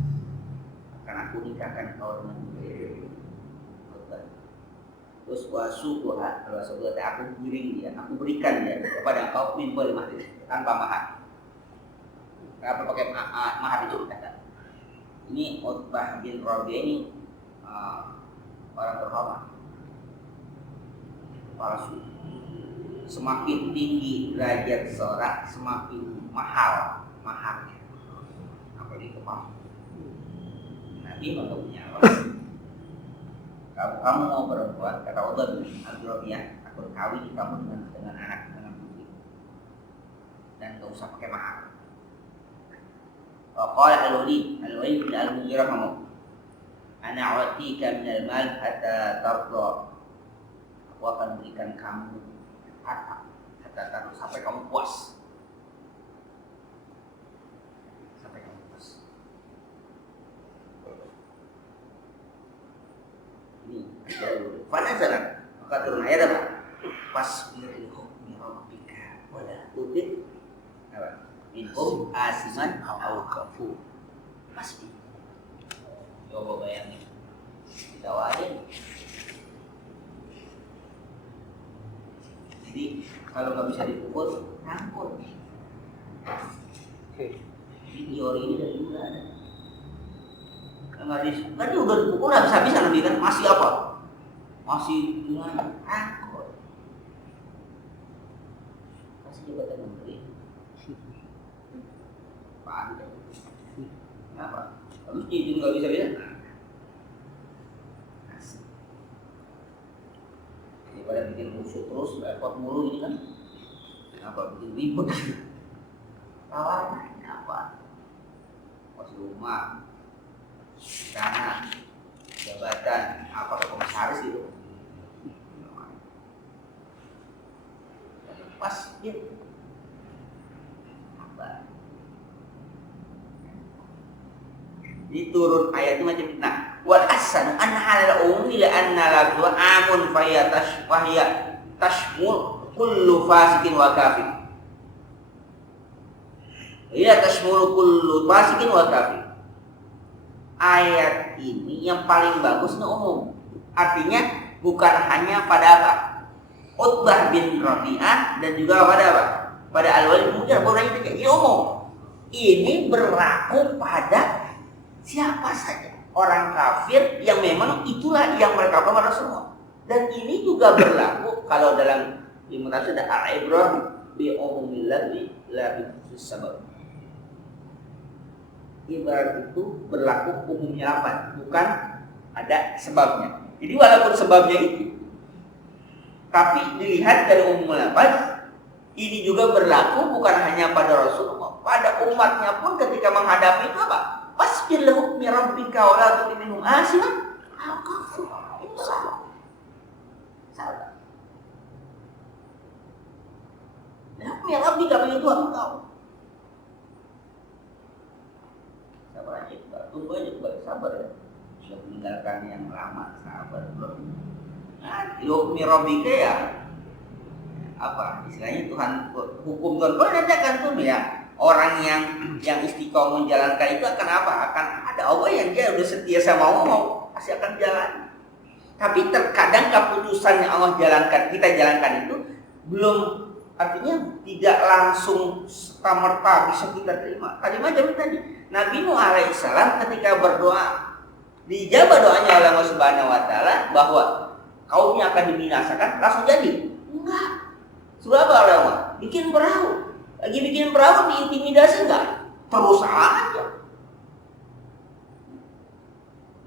akan aku nikahkan kau dengan Utbah. Terus wa suquha, kalau sebutnya aku giring dia, aku berikan dia kepada kau min warimah, tanpa mahar. Apa pakai mahar itu kata. Ini Utbah bin Rabi'ah ini orang terhormat, palsu. Semakin tinggi derajat seorang, semakin mahal maharnya. Apalagi kepala. Nabi mengumpulnya orang. Kamu mau perempuan, kata Utbah bin Rabi'ah, aku kawin kamu dengan anak, dengan putri, dan nggak usah pakai mahar. Qala al-Walid bin al-Mughirah ngomong, ana a'tika min al-mal hatta tarda, aku akan berikan kamu harta sampai kamu puas, sampai kamu puas. Ini pada jalan maka turun ayat apa? Fasbir li hukmi rabbika wa la tuti apa? Minhum asiman au kafur. Pasti. Coba bayangin. Ditawarin. Jadi kalau nggak bisa dipukul, rangkul. Jadi teori ini dari dulu ada. Kan dia udah dipukul habis-habisan nanti kan, masih apa? Masih gimana? Rangkul. Kasih jabatan menteri. Kenapa? Habis itu nggak bisa bisa. Daripada bikin musuh terus, repot mulu ini kan. Kenapa bikin ribet? Tawaran apa? Pos rumah, tanah, jabatan, apa komisaris itu? Pas gitu. Apa? Diturun ayat itu macam itu. Nah, wal asanu an halal ummi la anna la amun fayatash wahya tashmul kullu fasikin wa kafir. Ya tashmul kullu fasikin wa kafir. Ayat ini yang paling bagus ini umum. Artinya bukan hanya pada apa? Utbah bin Rabi'ah dan juga pada apa? Pada Al-Walid bin Mughirah, bukan itu ini umum. Ini berlaku pada siapa saja orang kafir yang memang itulah yang mereka kepada Rasulullah. Dan ini juga berlaku kalau dalam limutan sudah al-ibrah bi umumil ladzi la bi sabab. Ibarat itu berlaku umumnya apa? Bukan ada sebabnya. Jadi walaupun sebabnya itu, tapi dilihat dari umum lafaz, ini juga berlaku bukan hanya pada Rasulullah, pada umatnya pun ketika menghadapi itu apa? Fasbir li hukmi rabbika wa la tuti minhum asiman aw kafur. Itu salah. Salah. Hukmi rabbika bagi Tuhan engkau. Sabar aja, tunggu aja, sabar ya. Sudah meninggalkan yang lama, sabar belum. Nah, hukmi rabbika ya apa? Istilahnya Tuhan, hukum Tuhan nanti akan turun ya. Orang yang istiqomah menjalankan itu akan apa? Akan ada Allah yang dia udah setia sama Allah, pasti akan jalan. Tapi terkadang keputusan yang Allah jalankan, kita jalankan itu belum, artinya tidak langsung serta-merta bisa kita terima. Tadi macam tadi Nabi Nuh alaihissalam ketika berdoa dijabah doanya oleh Allah Subhanahu wa taala bahwa kaumnya akan dibinasakan, langsung jadi? Enggak. Sudah apa oleh Allah? Bikin perahu. Lagi bikin perahu diintimidasi enggak? Terus aja.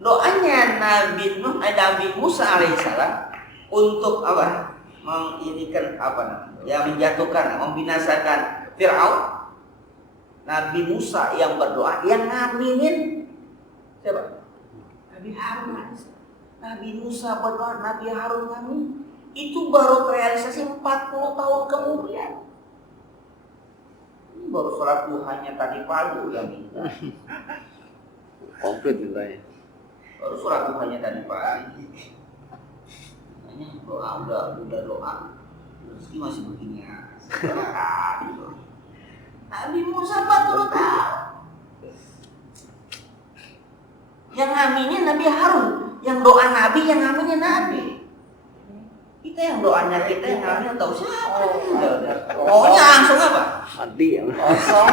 Doanya Nabi Musa alaihissalam untuk apa? Menginikan apa namanya? Ya menjatuhkan, membinasakan Fir'aun. Nabi Musa yang berdoa, yang ngaminin siapa? Nabi Harun alaihissalam. Nabi Musa berdoa, Nabi Harun ngamin. Itu baru terrealisasi 40 tahun kemudian. Ini baru sholat duhanya tadi pagi udah minta. Komplit mintanya. Baru sholat duhanya tadi pagi. Hanya doa udah doa. Rezeki masih begini ya. Nabi Musa 40 tahun. Yang ngaminnya Nabi Harun, yang doa Nabi, yang ngaminnya Nabi. Kita yang doanya kita yang ngaminnya tahu siapa. Pokoknya langsung apa? Mati ya. Kosong.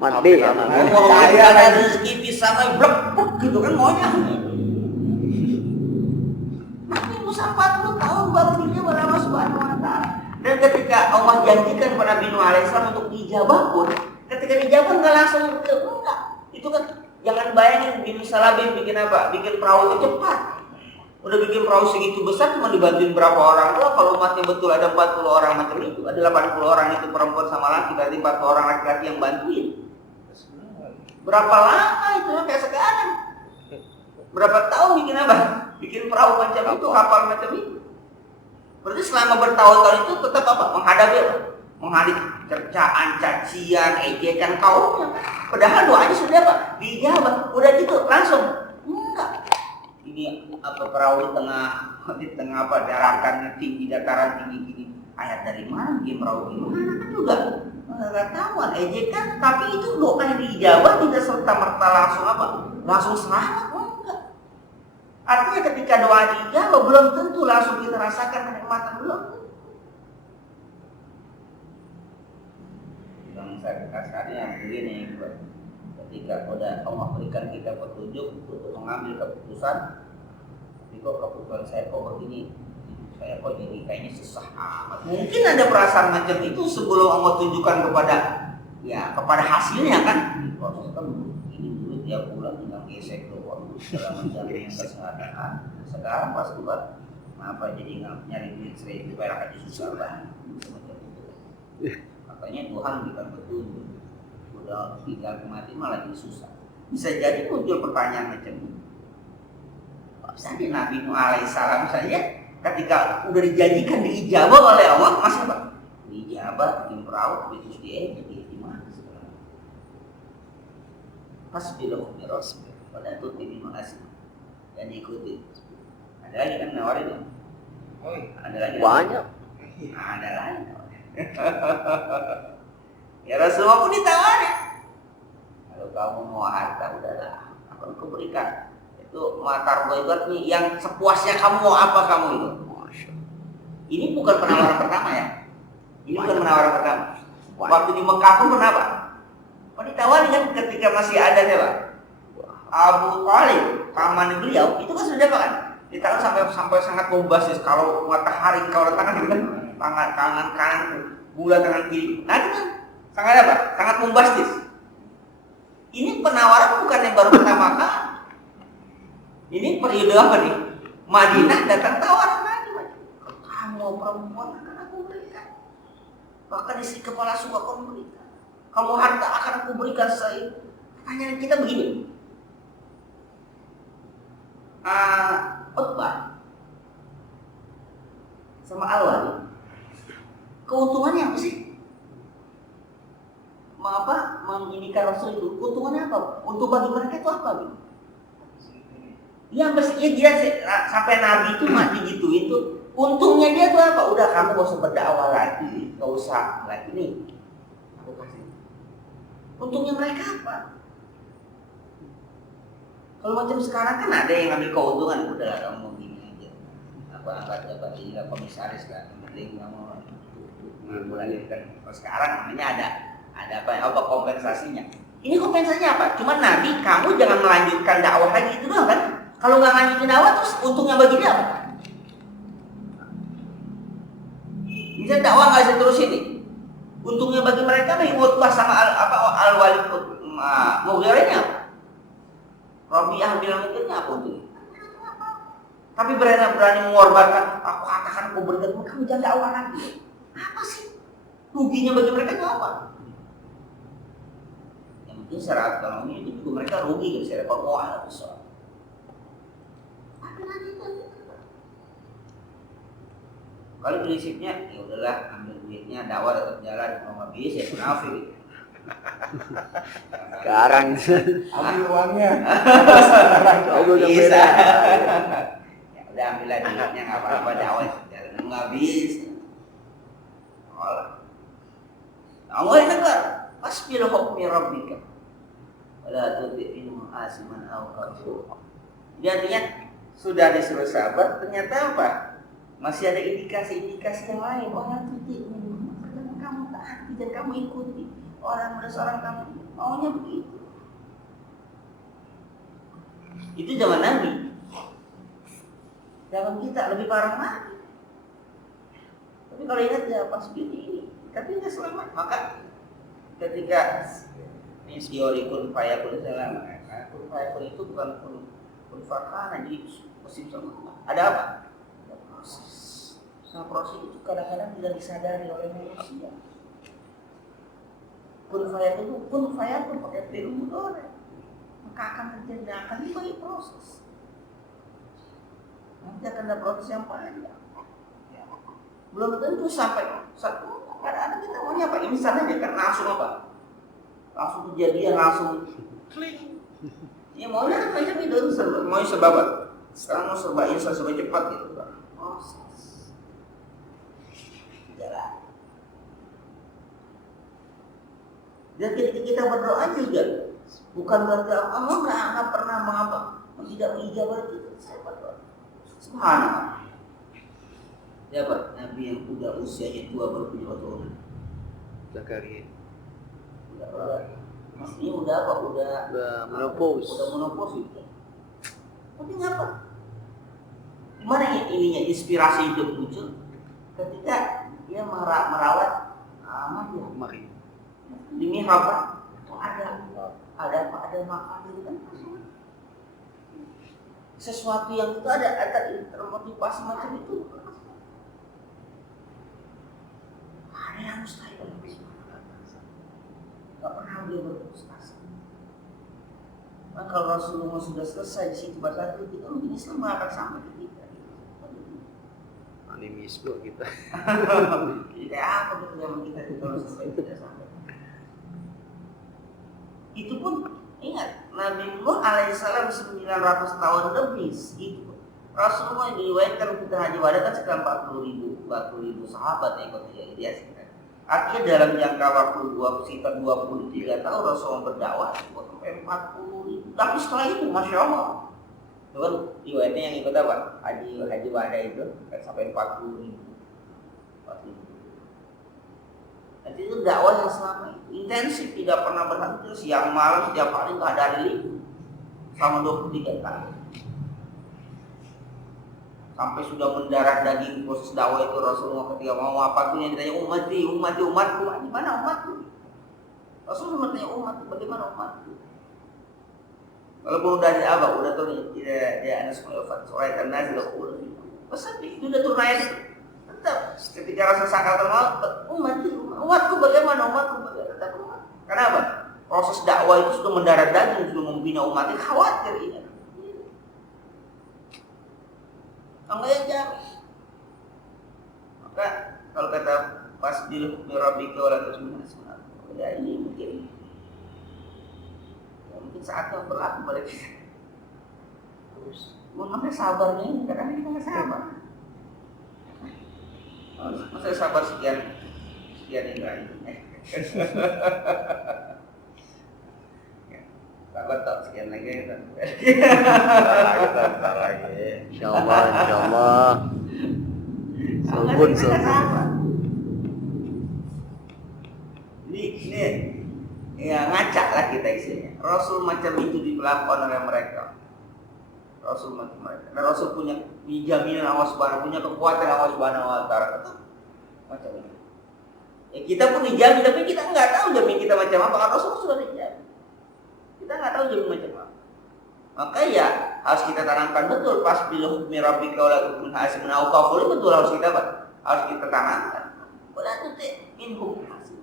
Mati ya. Mau ada rezeki bisa blek gitu kan maunya. Nabi Musa 40 tahun baru dijabah oleh Allah Subhanahu wa taala. Dan ketika Allah janjikan kepada Nabi Nuh alaihissalam untuk dijabah pun, ketika dijabah enggak langsung enggak. Itu kan jangan bayangin bikin salabim, bikin apa? Bikin perahu itu cepat. Udah bikin perahu segitu besar cuma dibantuin berapa orang? Kalau umatnya betul ada 40 orang macam itu, ada 80 orang itu perempuan sama laki, berarti 40 orang laki-laki yang bantuin. Berapa lama itu kayak sekarang? Berapa tahun bikin apa? Bikin perahu macam itu, kapal macam itu. Berarti selama bertahun-tahun itu tetap apa? Menghadapi cercaan, cacian, ejekan kaumnya. Padahal doanya sudah apa? Dijawab. Udah gitu langsung. Enggak. Ini apa perahu di tengah apa daratannya tinggi, dataran tinggi gini. Ayat dari mana? Bikin perahu gimana kan juga nggak tahuan ejekan. Tapi itu doa yang dijawab tidak serta merta langsung apa? Langsung selamat. Enggak. Artinya ketika doa dijawab belum tentu langsung kita rasakan kenikmatan, belum. Bangsa kasarnya begini, ketika udah Allah berikan kita petunjuk untuk mengambil keputusan, tapi kok keputusan saya kok begini, saya kok jadi kayaknya susah amat. Mungkin ada perasaan macam itu sebelum Allah tunjukkan kepada hasilnya kan. Proses kan ini dulu tiap bulan tinggal gesek doang, segala macam yang kesehatan. Sekarang pas keluar, kenapa jadi nyari duit 1.000 perak aja susah banget. Makanya Tuhan berikan petunjuk. Udah tinggal mati malah jadi susah. Bisa jadi muncul pertanyaan macam ini. Misalnya Nabi Nuh alaihissalam saja ketika udah dijanjikan diijabah oleh Allah, masih apa? Diijabah, bikin perahu, terus diejek di mana sekarang? Hasbilah miras, pada itu terima kasih dan ikuti. Ada lagi kan nawarin? Ada lagi? Banyak. Ada lagi. Ya Rasulullah pun ditawarin. Kalau kamu mau harta, udahlah, akan kuberikan. Itu matar goibat nih, yang sepuasnya kamu mau apa kamu itu. Ini bukan penawaran pertama ya. Ini bukan penawaran pertama. Waktu di Mekah pun kenapa? Ditawarin kan ketika masih ada siapa? Abu Thalib, paman beliau, itu kan sudah apa kan? Ditaruh sampai sangat bombastis. Kalau matahari kalau tangan gitu kan, tangan kanan, bulan tangan kiri. Nah itu kan sangat apa? Sangat bombastis. Ini penawaran bukan yang baru pertama kali. Ini periode apa nih? Madinah datang tawaran lagi. Kamu perempuan akan aku berikan. Bahkan istri kepala suku akan berikan. Kamu harta akan aku berikan saya. Pertanyaan kita begini. Utbah sama Al-Walid, keuntungannya apa sih? Menginikan Rasul itu, keuntungannya apa? Untuk bagi mereka itu apa gitu? Ya mestinya dia sampai Nabi itu mati gitu itu. Untungnya dia tuh apa? Udah kamu gak usah berdakwah lagi, gak usah lagi nih. Aku kasih. Untungnya mereka apa? Kalau macam sekarang kan ada yang ngambil keuntungan, udah kamu gini. pengangkat jabat ini lah komisaris kan, yang penting kamu melanjutkan. Kalau sekarang namanya ada apa kompensasinya? Ini kompensasinya apa? Cuma nanti kamu jangan melanjutkan dakwah lagi itu doang kan? Kalau nggak lanjutin dakwah terus untungnya bagi dia apa? Bisa dakwah nggak bisa terus ini? Untungnya bagi mereka bagi Utbah sama Al-Walid Mughirahnya apa? Rabi'ah bilang mungkinnya apa untungnya? Tapi berani mengorbankan, aku katakan kau berdebat, kamu jangan dakwah lagi. Apa sih? Ruginya bagi mereka itu apa? Yang penting secara ekonomi itu juga mereka rugi kan secara keuangan besar. Kalau prinsipnya ya udahlah ambil duitnya dakwah tetap jalan kalau nggak bisa ya munafik. Sekarang Ambil uangnya. coba udah Bisa. beda. Ya udah ambillah duitnya nggak apa-apa dakwah jalan nggak bisa. Allah. Allah yang dengar. Asbil hukmi rabbika. Wala tu'ti'il asiman aw kafur. Jadi artinya sudah disuruh sabar, ternyata apa? Masih ada indikasi-indikasi yang lain. Orang tuti kamu taati dan kamu ikuti. Orang udah seorang kamu maunya begitu. Itu zaman Nabi. Zaman kita lebih parah lagi. Tapi kalau ingat ya pas ini, tapi nggak selamat. Maka ketika ini teori kun fayakun selama, kun fayakun itu bukan kun fakana jadi musim sama. Ada apa? Ada proses. Nah proses itu kadang-kadang tidak disadari oleh manusia. Kun fayakun pakai fi'il mudhari. Maka akan terjadi akan dibagi proses. Nanti akan ada proses yang panjang. Belum tentu sampai satu kadang-kadang kita maunya apa? Instan aja kan langsung apa? Langsung kejadian langsung klik. Ya maunya kan macam itu mau serba apa? Sekarang mau serba instan serba cepat gitu kan. Proses. Jalan. Dan ketika kita berdoa juga bukan berarti Allah nggak pernah mengapa tidak mengijabah itu. Saya berdoa. Subhanallah. Siapa? Nabi yang udah usianya tua berpuluh tahun. Zakaria. Maksudnya udah apa? Udah menopause. Udah menopause gitu. Tapi ngapa? Gimana ya ininya inspirasi hidup muncul ketika dia merawat Mari. di mihrab ada makan gitu kan? Sesuatu yang itu ada termotivasi macam itu. Ada yang mustahil. Gak pernah beliau berputus asa. Nah, kalau Rasulullah sudah selesai di situ pada saat itu mungkin Islam akan sampai ke kita. Animisme kita. Tidak apa gitu zaman kita kalau sampai tidak sampai. Itu pun ingat Nabi Nuh alaihissalam 900 tahun lebih itu. Rasulullah diriwayatkan kita haji wada kan sekitar 40.000 sahabat yang ikut dia. Artinya dalam jangka waktu sekitar 23 tahun Rasulullah berdakwah sampai 40.000. Tapi setelah itu Masya Allah itu kan riwayatnya yang ikut apa? Haji wada itu kan sampai 40.000. Jadi itu dakwah yang selama itu intensif, tidak pernah berhenti, siang malam setiap hari nggak ada libur selama 23 tahun. Sampai sudah mendarah daging proses dakwah itu Rasulullah ketika mau apa tuh yang ditanya umatku, di mana umatku? Rasulullah bertanya umatku, bagaimana umatku? Walaupun udah ada apa, udah tuh tidak ada sekolah soal karena sudah udah pesan itu udah turun ayat itu. Tetap ketika rasa sangkal termaut umatku bagaimana tetap umat. Kenapa? Proses dakwah itu sudah mendarah daging, sudah membina umatnya, khawatir ini. Enggak yang jamin. Maka kalau kata Fasbil Rabbika wala tusmin asma. Ya ini mungkin saatnya berlaku pada kita. Terus mengenai sabarnya ini kadang kita nggak sabar. Masa sabar sekian ini. Sabar tak sekian lagi. Bentar lagi. Insyaallah. Sobun. Ini ya ngacak lah kita isinya. Rasul macam itu dilakukan oleh mereka. Rasul macam mereka. Dan Rasul punya jaminan Allah Subhanahu, punya kekuatan Allah Subhanahu wa taala. Macam itu. Ya kita pun dijamin, tapi kita nggak tahu jamin kita macam apa. Karena Rasul sudah dijamin. Kita nggak tahu jamin macam apa. Maka ya harus kita tanamkan betul pas bil hukmi rabbika wa la tukun hasibun au kafur, betul harus kita harus kita tanamkan. Wala tuti minhum hasib.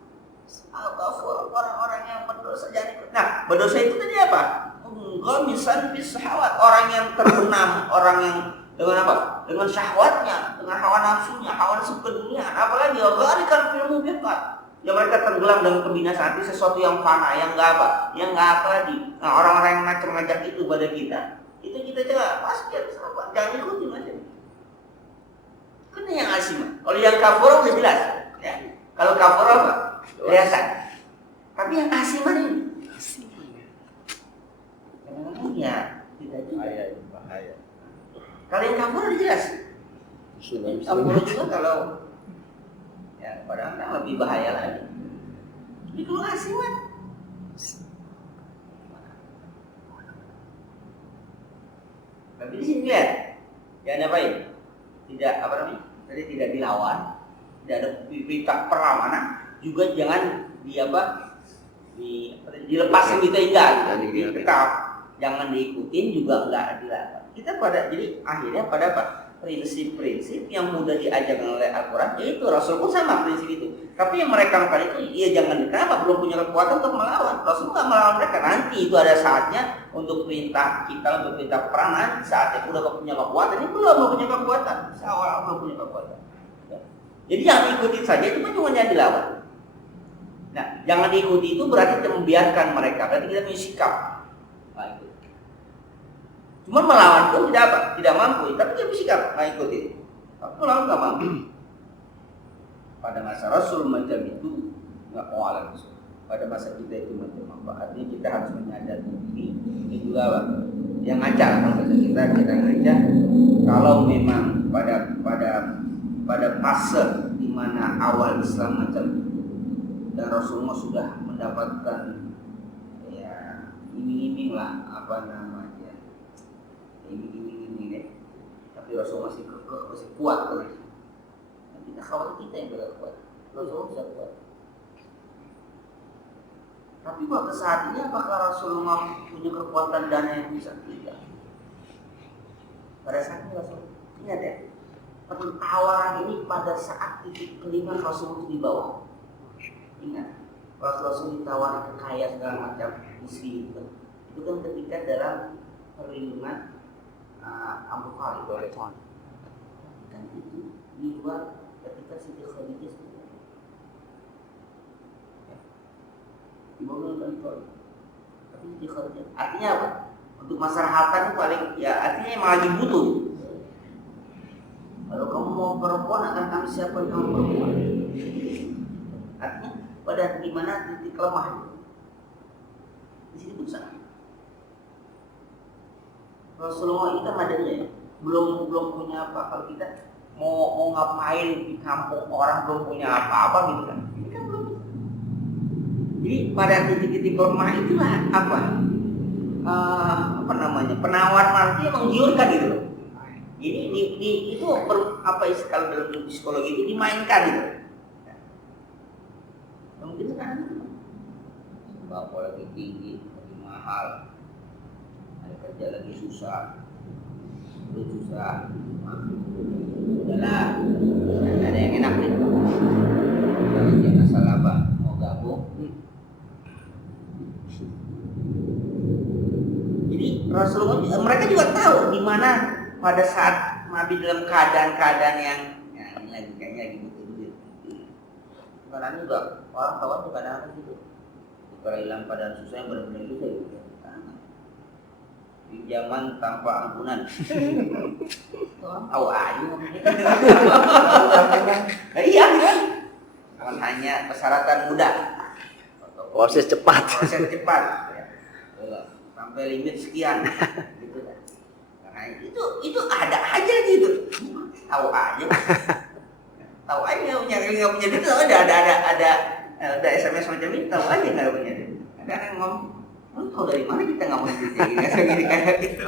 Au kafur, orang-orang yang berdosa jangan ikut. Nah, berdosa itu tadi apa? Ghamisan bis syahwat, orang yang terbenam, orang yang dengan apa? Dengan syahwatnya, dengan hawa nafsunya, hawa nafsu keduniaan, apalagi gharikan fil mubiqat. Ya mereka tenggelam dalam kebinasaan, itu sesuatu yang fana, yang enggak apa, yang enggak apa lagi. Nah, orang-orang yang macam ngajak itu pada kita, itu kita coba pasti harus apa? Jangan ikutin macam. Kan yang asim. Kalau yang kafir udah jelas, ya. Kalau kafir apa? Riasan. Tapi yang asiman ini, ya tidak juga. Bahaya. Kalau yang kafir udah jelas. Kafir juga kalau ya padahal kan lebih bahaya lagi. Ini kalau asiman. Tapi di sini lihat, ya ada baik. Tidak apa namanya? Tadi tidak dilawan, tidak ada perintah perlawanan, juga jangan dilepasin kita enggak, gitu. Tetap jangan diikutin juga enggak dilawan. Kita jadi akhirnya pada apa? Prinsip-prinsip yang mudah diajarkan oleh Al-Quran, yaitu Rasul pun sama prinsip itu. Tapi yang mereka lakukan itu, ya jangan, kenapa belum punya kekuatan untuk melawan. Rasul nggak melawan mereka. Nanti itu ada saatnya untuk perintah kita, untuk perintah perang. Nanti saatnya udah punya kekuatan, ini belum punya kekuatan. Awal belum punya kekuatan. Ya. Jadi jangan ikutin saja, itu cuma jangan dilawan. Nah, jangan diikuti itu berarti kita membiarkan mereka, berarti kita punya sikap. Nah, itu. Cuma melawan pun tidak mampu, tapi dia bersikap nggak ikuti. Tapi melawan nggak mampu. Pada masa Rasul macam itu nggak mau alam. Pada masa kita itu macam apa? Artinya kita harus menyadari ini juga apa? Yang ngajak kalau bahasa kita ngajak. Kalau memang pada fase di mana awal Islam macam dan Rasulullah sudah mendapatkan ya iming-iming lah apa namanya. Ini deh, tapi Rasul masih kekeh, masih kuat terus. Kita khawatir kita yang tidak kuat, Rasul bisa kuat. Tapi pada saat ini apakah Rasulullah punya kekuatan dana yang bisa? Tidak. Pada saat ini Rasul ingat ya, tawaran ini pada saat titik kelima Rasul itu di bawah. Ingat, Rasul ditawari kekayaan segala macam istri itu kan ketika dalam perlindungan Abu Talib kan itu di luar ketika Siti Khadijah di bawah kontrol. Tapi Siti Khadijah artinya apa? Untuk masyarakat paling ya artinya emang lagi butuh. Kalau kamu mau perempuan akan kami siapkan kamu perempuan. Artinya pada di mana titik lemah di sini pun sama. Rasulullah itu adanya ya, belum punya apa. Kalau kita mau ngapain di kampung orang belum punya apa-apa gitu kan, ini kan belum. Jadi pada titik-titik lemah itulah apa namanya penawar marti yang menggiurkan gitu loh. Ini itu apa kalau dalam psikologi itu dimainkan gitu. Mungkin kan bapak lagi tinggi, lagi mahal. Kerja lagi susah, udahlah, ada yang enak nih, jangan salah apa, mau gabung. Jadi Rasulullah mereka juga tahu di mana pada saat Nabi dalam keadaan yang ini lagi kayaknya lagi butuh duit. Karena juga orang tahu tuh kadang-kadang gitu, kalau hilang keadaan susah yang benar-benar itu saya gitu. Pinjaman tanpa ampunan. Tahu aja. Iya kan? Hanya persyaratan mudah. Proses cepat. Sampai limit sekian. Gitu kan. Karena itu ada aja gitu. Tahu aja. tahu aja nggak punya duit, tahu ada SMS macam ini, tahu aja nggak punya duit. Ada orang ngomong, lu tahu dari mana kita nggak punya duit gini kayak gitu.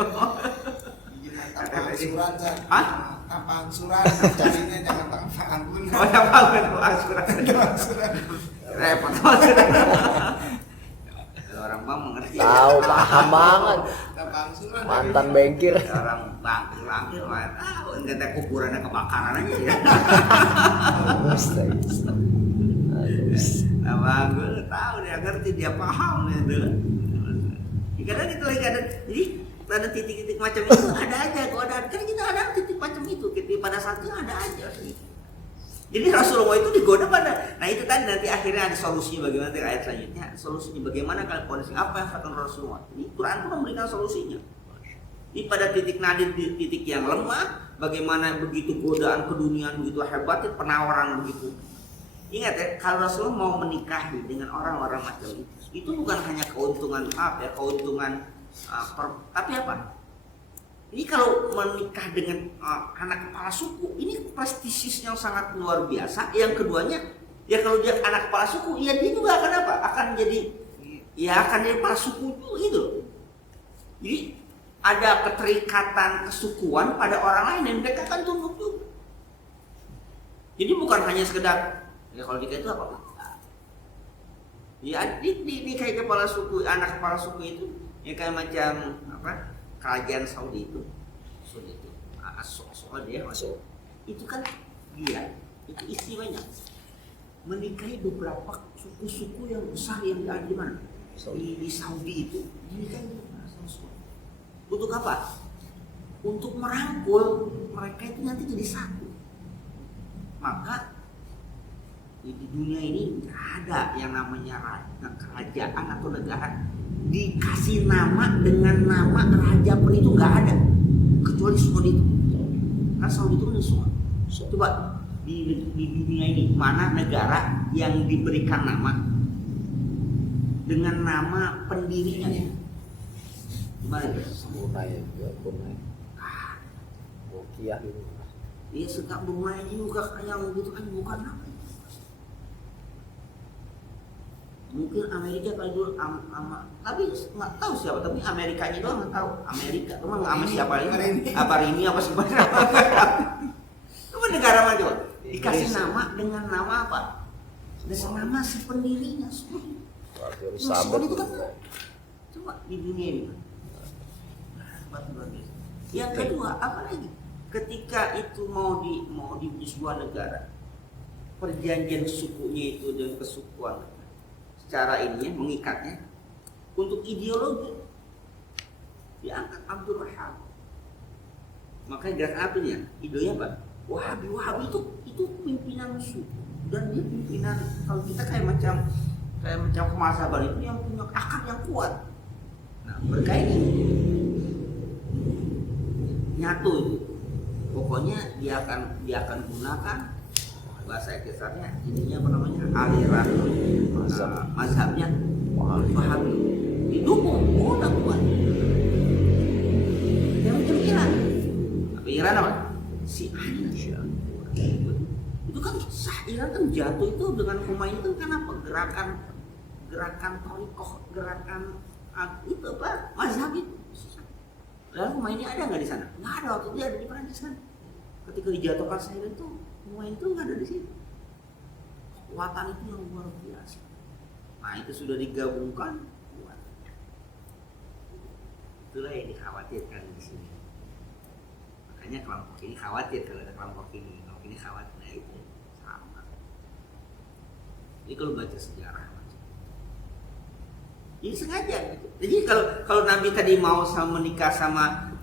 Tanpa angsuran, Hah? tanpa angsuran, carinya jangan tanpa anggun. Oh, tanpa angsuran. Repot banget. Orang bang mengerti. Tahu, paham banget. Tanpa angsuran. Mantan bankir. Orang bangkir mah tahu, nggak tahu kuburannya kebakaran aja ya. Abang gue tahu dia ngerti, dia paham itu. Kadang itu lagi ada, jadi ada titik-titik macam itu ada aja, godaan. Kan kita ada titik macam itu, pada saat itu ada aja. Jadi Rasulullah itu digoda pada, nah itu tadi nanti akhirnya ada solusinya bagaimana di ayat selanjutnya. Solusinya bagaimana kalau kondisi apa yang akan Rasulullah? Ini Quran pun memberikan solusinya. Ini pada titik nadir, titik yang lemah, bagaimana begitu godaan keduniaan begitu hebat, penawaran begitu. Ingat ya, kalau Rasulullah mau menikahi dengan orang-orang macam itu bukan hanya keuntungan keuntungan tapi apa? Ini kalau menikah dengan anak kepala suku, ini prestisius yang sangat luar biasa. Yang keduanya, ya kalau dia anak kepala suku, ya dia juga akan apa? Akan jadi kepala suku juga gitu. Jadi ada keterikatan kesukuan pada orang lain dan mereka akan tunduk juga. Jadi bukan hanya sekedar ya kalau nikah itu apa? Ya di kayak kepala suku, anak kepala suku itu ya kayak macam apa? Kerajaan Saudi itu dia masuk itu kan dia itu istimewanya menikahi beberapa suku-suku yang besar yang ada di mana di Saudi itu dinikahi untuk apa? Untuk merangkul mereka itu nanti jadi satu. Maka di dunia ini nggak ada yang namanya kerajaan atau negara dikasih nama dengan nama raja pun itu nggak ada kecuali Saudi itu. Karena Saudi itu kan semua. Coba di dunia ini mana negara yang diberikan nama dengan nama pendirinya ya? Gimana ya? Brunei. Bokiah gitu. Iya sekak Brunei juga yang gitu kan bukan nama. Mungkin Amerika kali dulu tapi nggak tahu siapa, tapi Amerikanya doang nggak tahu. Amerika cuma nggak sama siapa ini apa ini apa sebenarnya itu negara mana coba dikasih nama dengan nama apa dengan nama si pendirinya semua. Semua itu kan coba di dunia ini. Yang kedua apa lagi ketika itu mau di sebuah negara perjanjian sukunya itu dan kesukuan secara ini mengikatnya untuk ideologi diangkat Abdul Rahab. Makanya gerakan apa nih? Idenya apa? Wahabi itu pimpinan suku dan dia pimpinan kalau kita kayak macam kemazhaban itu yang punya akar yang kuat. Nah mereka ini nyatu itu. Pokoknya dia akan gunakan bahasa kasarnya ininya apa namanya aliran mazhabnya Wahabi didukung udah kuat. Yang macam Iran apa si itu kan sah Iran kan jatuh itu dengan Khomeini itu kan apa gerakan Torikoh gerakan itu apa mazhab itu. Lalu Khomeini ada nggak di sana? Nggak ada, waktu dia ada di Perancis kan. Ketika dijatuhkan Saddam itu Khomeini itu nggak ada di sini. Kekuatan itu yang luar biasa. Nah itu sudah digabungkan kuat. Itulah yang dikhawatirkan di sini. Makanya kelompok ini khawatir kalau ada kelompok ini khawatir. Nah itu sama. Jadi kalau baca sejarah, ini sengaja. Gitu. Jadi kalau Nabi tadi mau menikah sama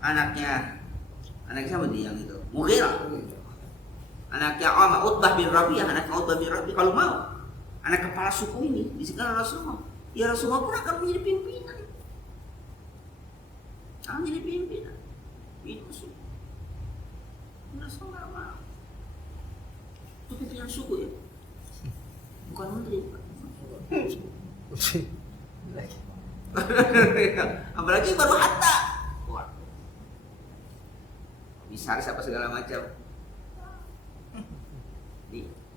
anaknya siapa dia yang itu? Mughirah. Anaknya Utbah bin Rabi'ah, kalau mau anak kepala suku ini disikat Rasulullah. Ya Rasulullah pun akan menjadi pimpinan. Akan menjadi pimpinan. Itu suku. Rasulullah mau. Itu pimpinan suku ya. Bukan menteri. Apalagi baru hatta. Komisaris apa segala macam.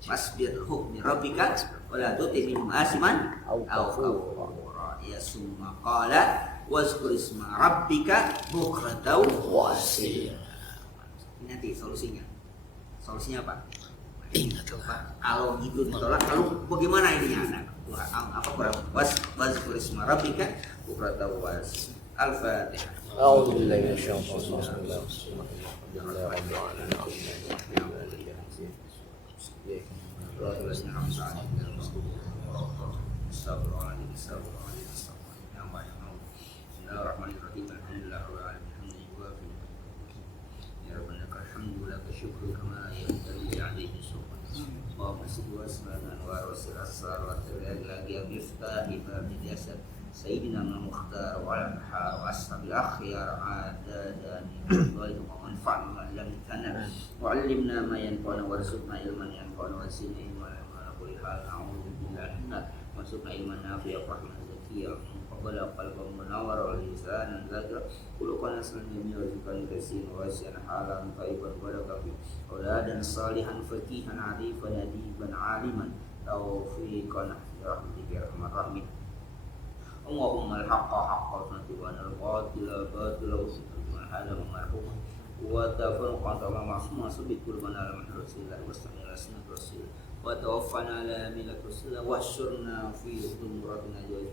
wasbir hukmi rabbika wa la tuti minhum asiman aw kafura. Ya summa qala wazkur isma rabbika bukratan wasila. Nanti solusinya. Solusinya apa? Ingat Pak. Kalau gitu ditolak, lalu bagaimana ininya? Apa kurang? Wazkur isma rabbika bukratan wasila. Al-Fatihah. أعوذ بالله من الشيطان الرجيم Bismillahirrahmanirrahim. Alhamdulillahirrahmanirrahim. Ya Rabbana alhamdu laka syukru kama yanbaghi alaihi sultan. Allahumma salli wa sallim wa rasul asrar wa lagi miftah babil jasad Sayyidina Mukhtar wa al-Bahar wa ashabil akhyar adadan wa manfa'na lam tanah wa 'allimna ma yanfa'una warzuqna ilman yanfa'una wa zidna ilman wa kulli hal na'udzu billahi wa warzuqna ilman nafi'a wa rahmatan zakiyah qabla qalban munawwar wa lisanan zakira qulqana sallallahu alaihi wa sallam wa asyan halan thayyiban barakafi auladan salihan faqihan arifan adiban aliman taufiqan rahmatika ya arhamar rahimin. Allahumma al-haqqa haqqa wa al-batila batila wa hada marhum wa tafarruqa ma ma'suma subikul mana ala rasulillah wa sallallahu alaihi wasallam wa tawaffana ala millat rasulillah wa syurna fi umratina jawaz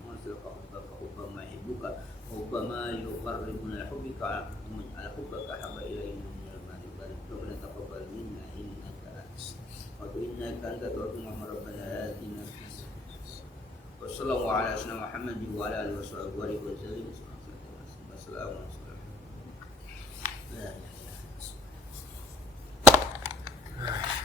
wa sallallahu wa ma yuhibbuka wa ma yuqarribuna hubbika wa al-hubbaka habba ilayna min al-mali barik wa taqabbal minna innaka antas wa innaka anta tuhibbu rabbana atina Wassalamualaikum warahmatullahi wabarakatuh wa ala alihi wasallam. Wassalamualaikum warahmatullahi wabarakatuh.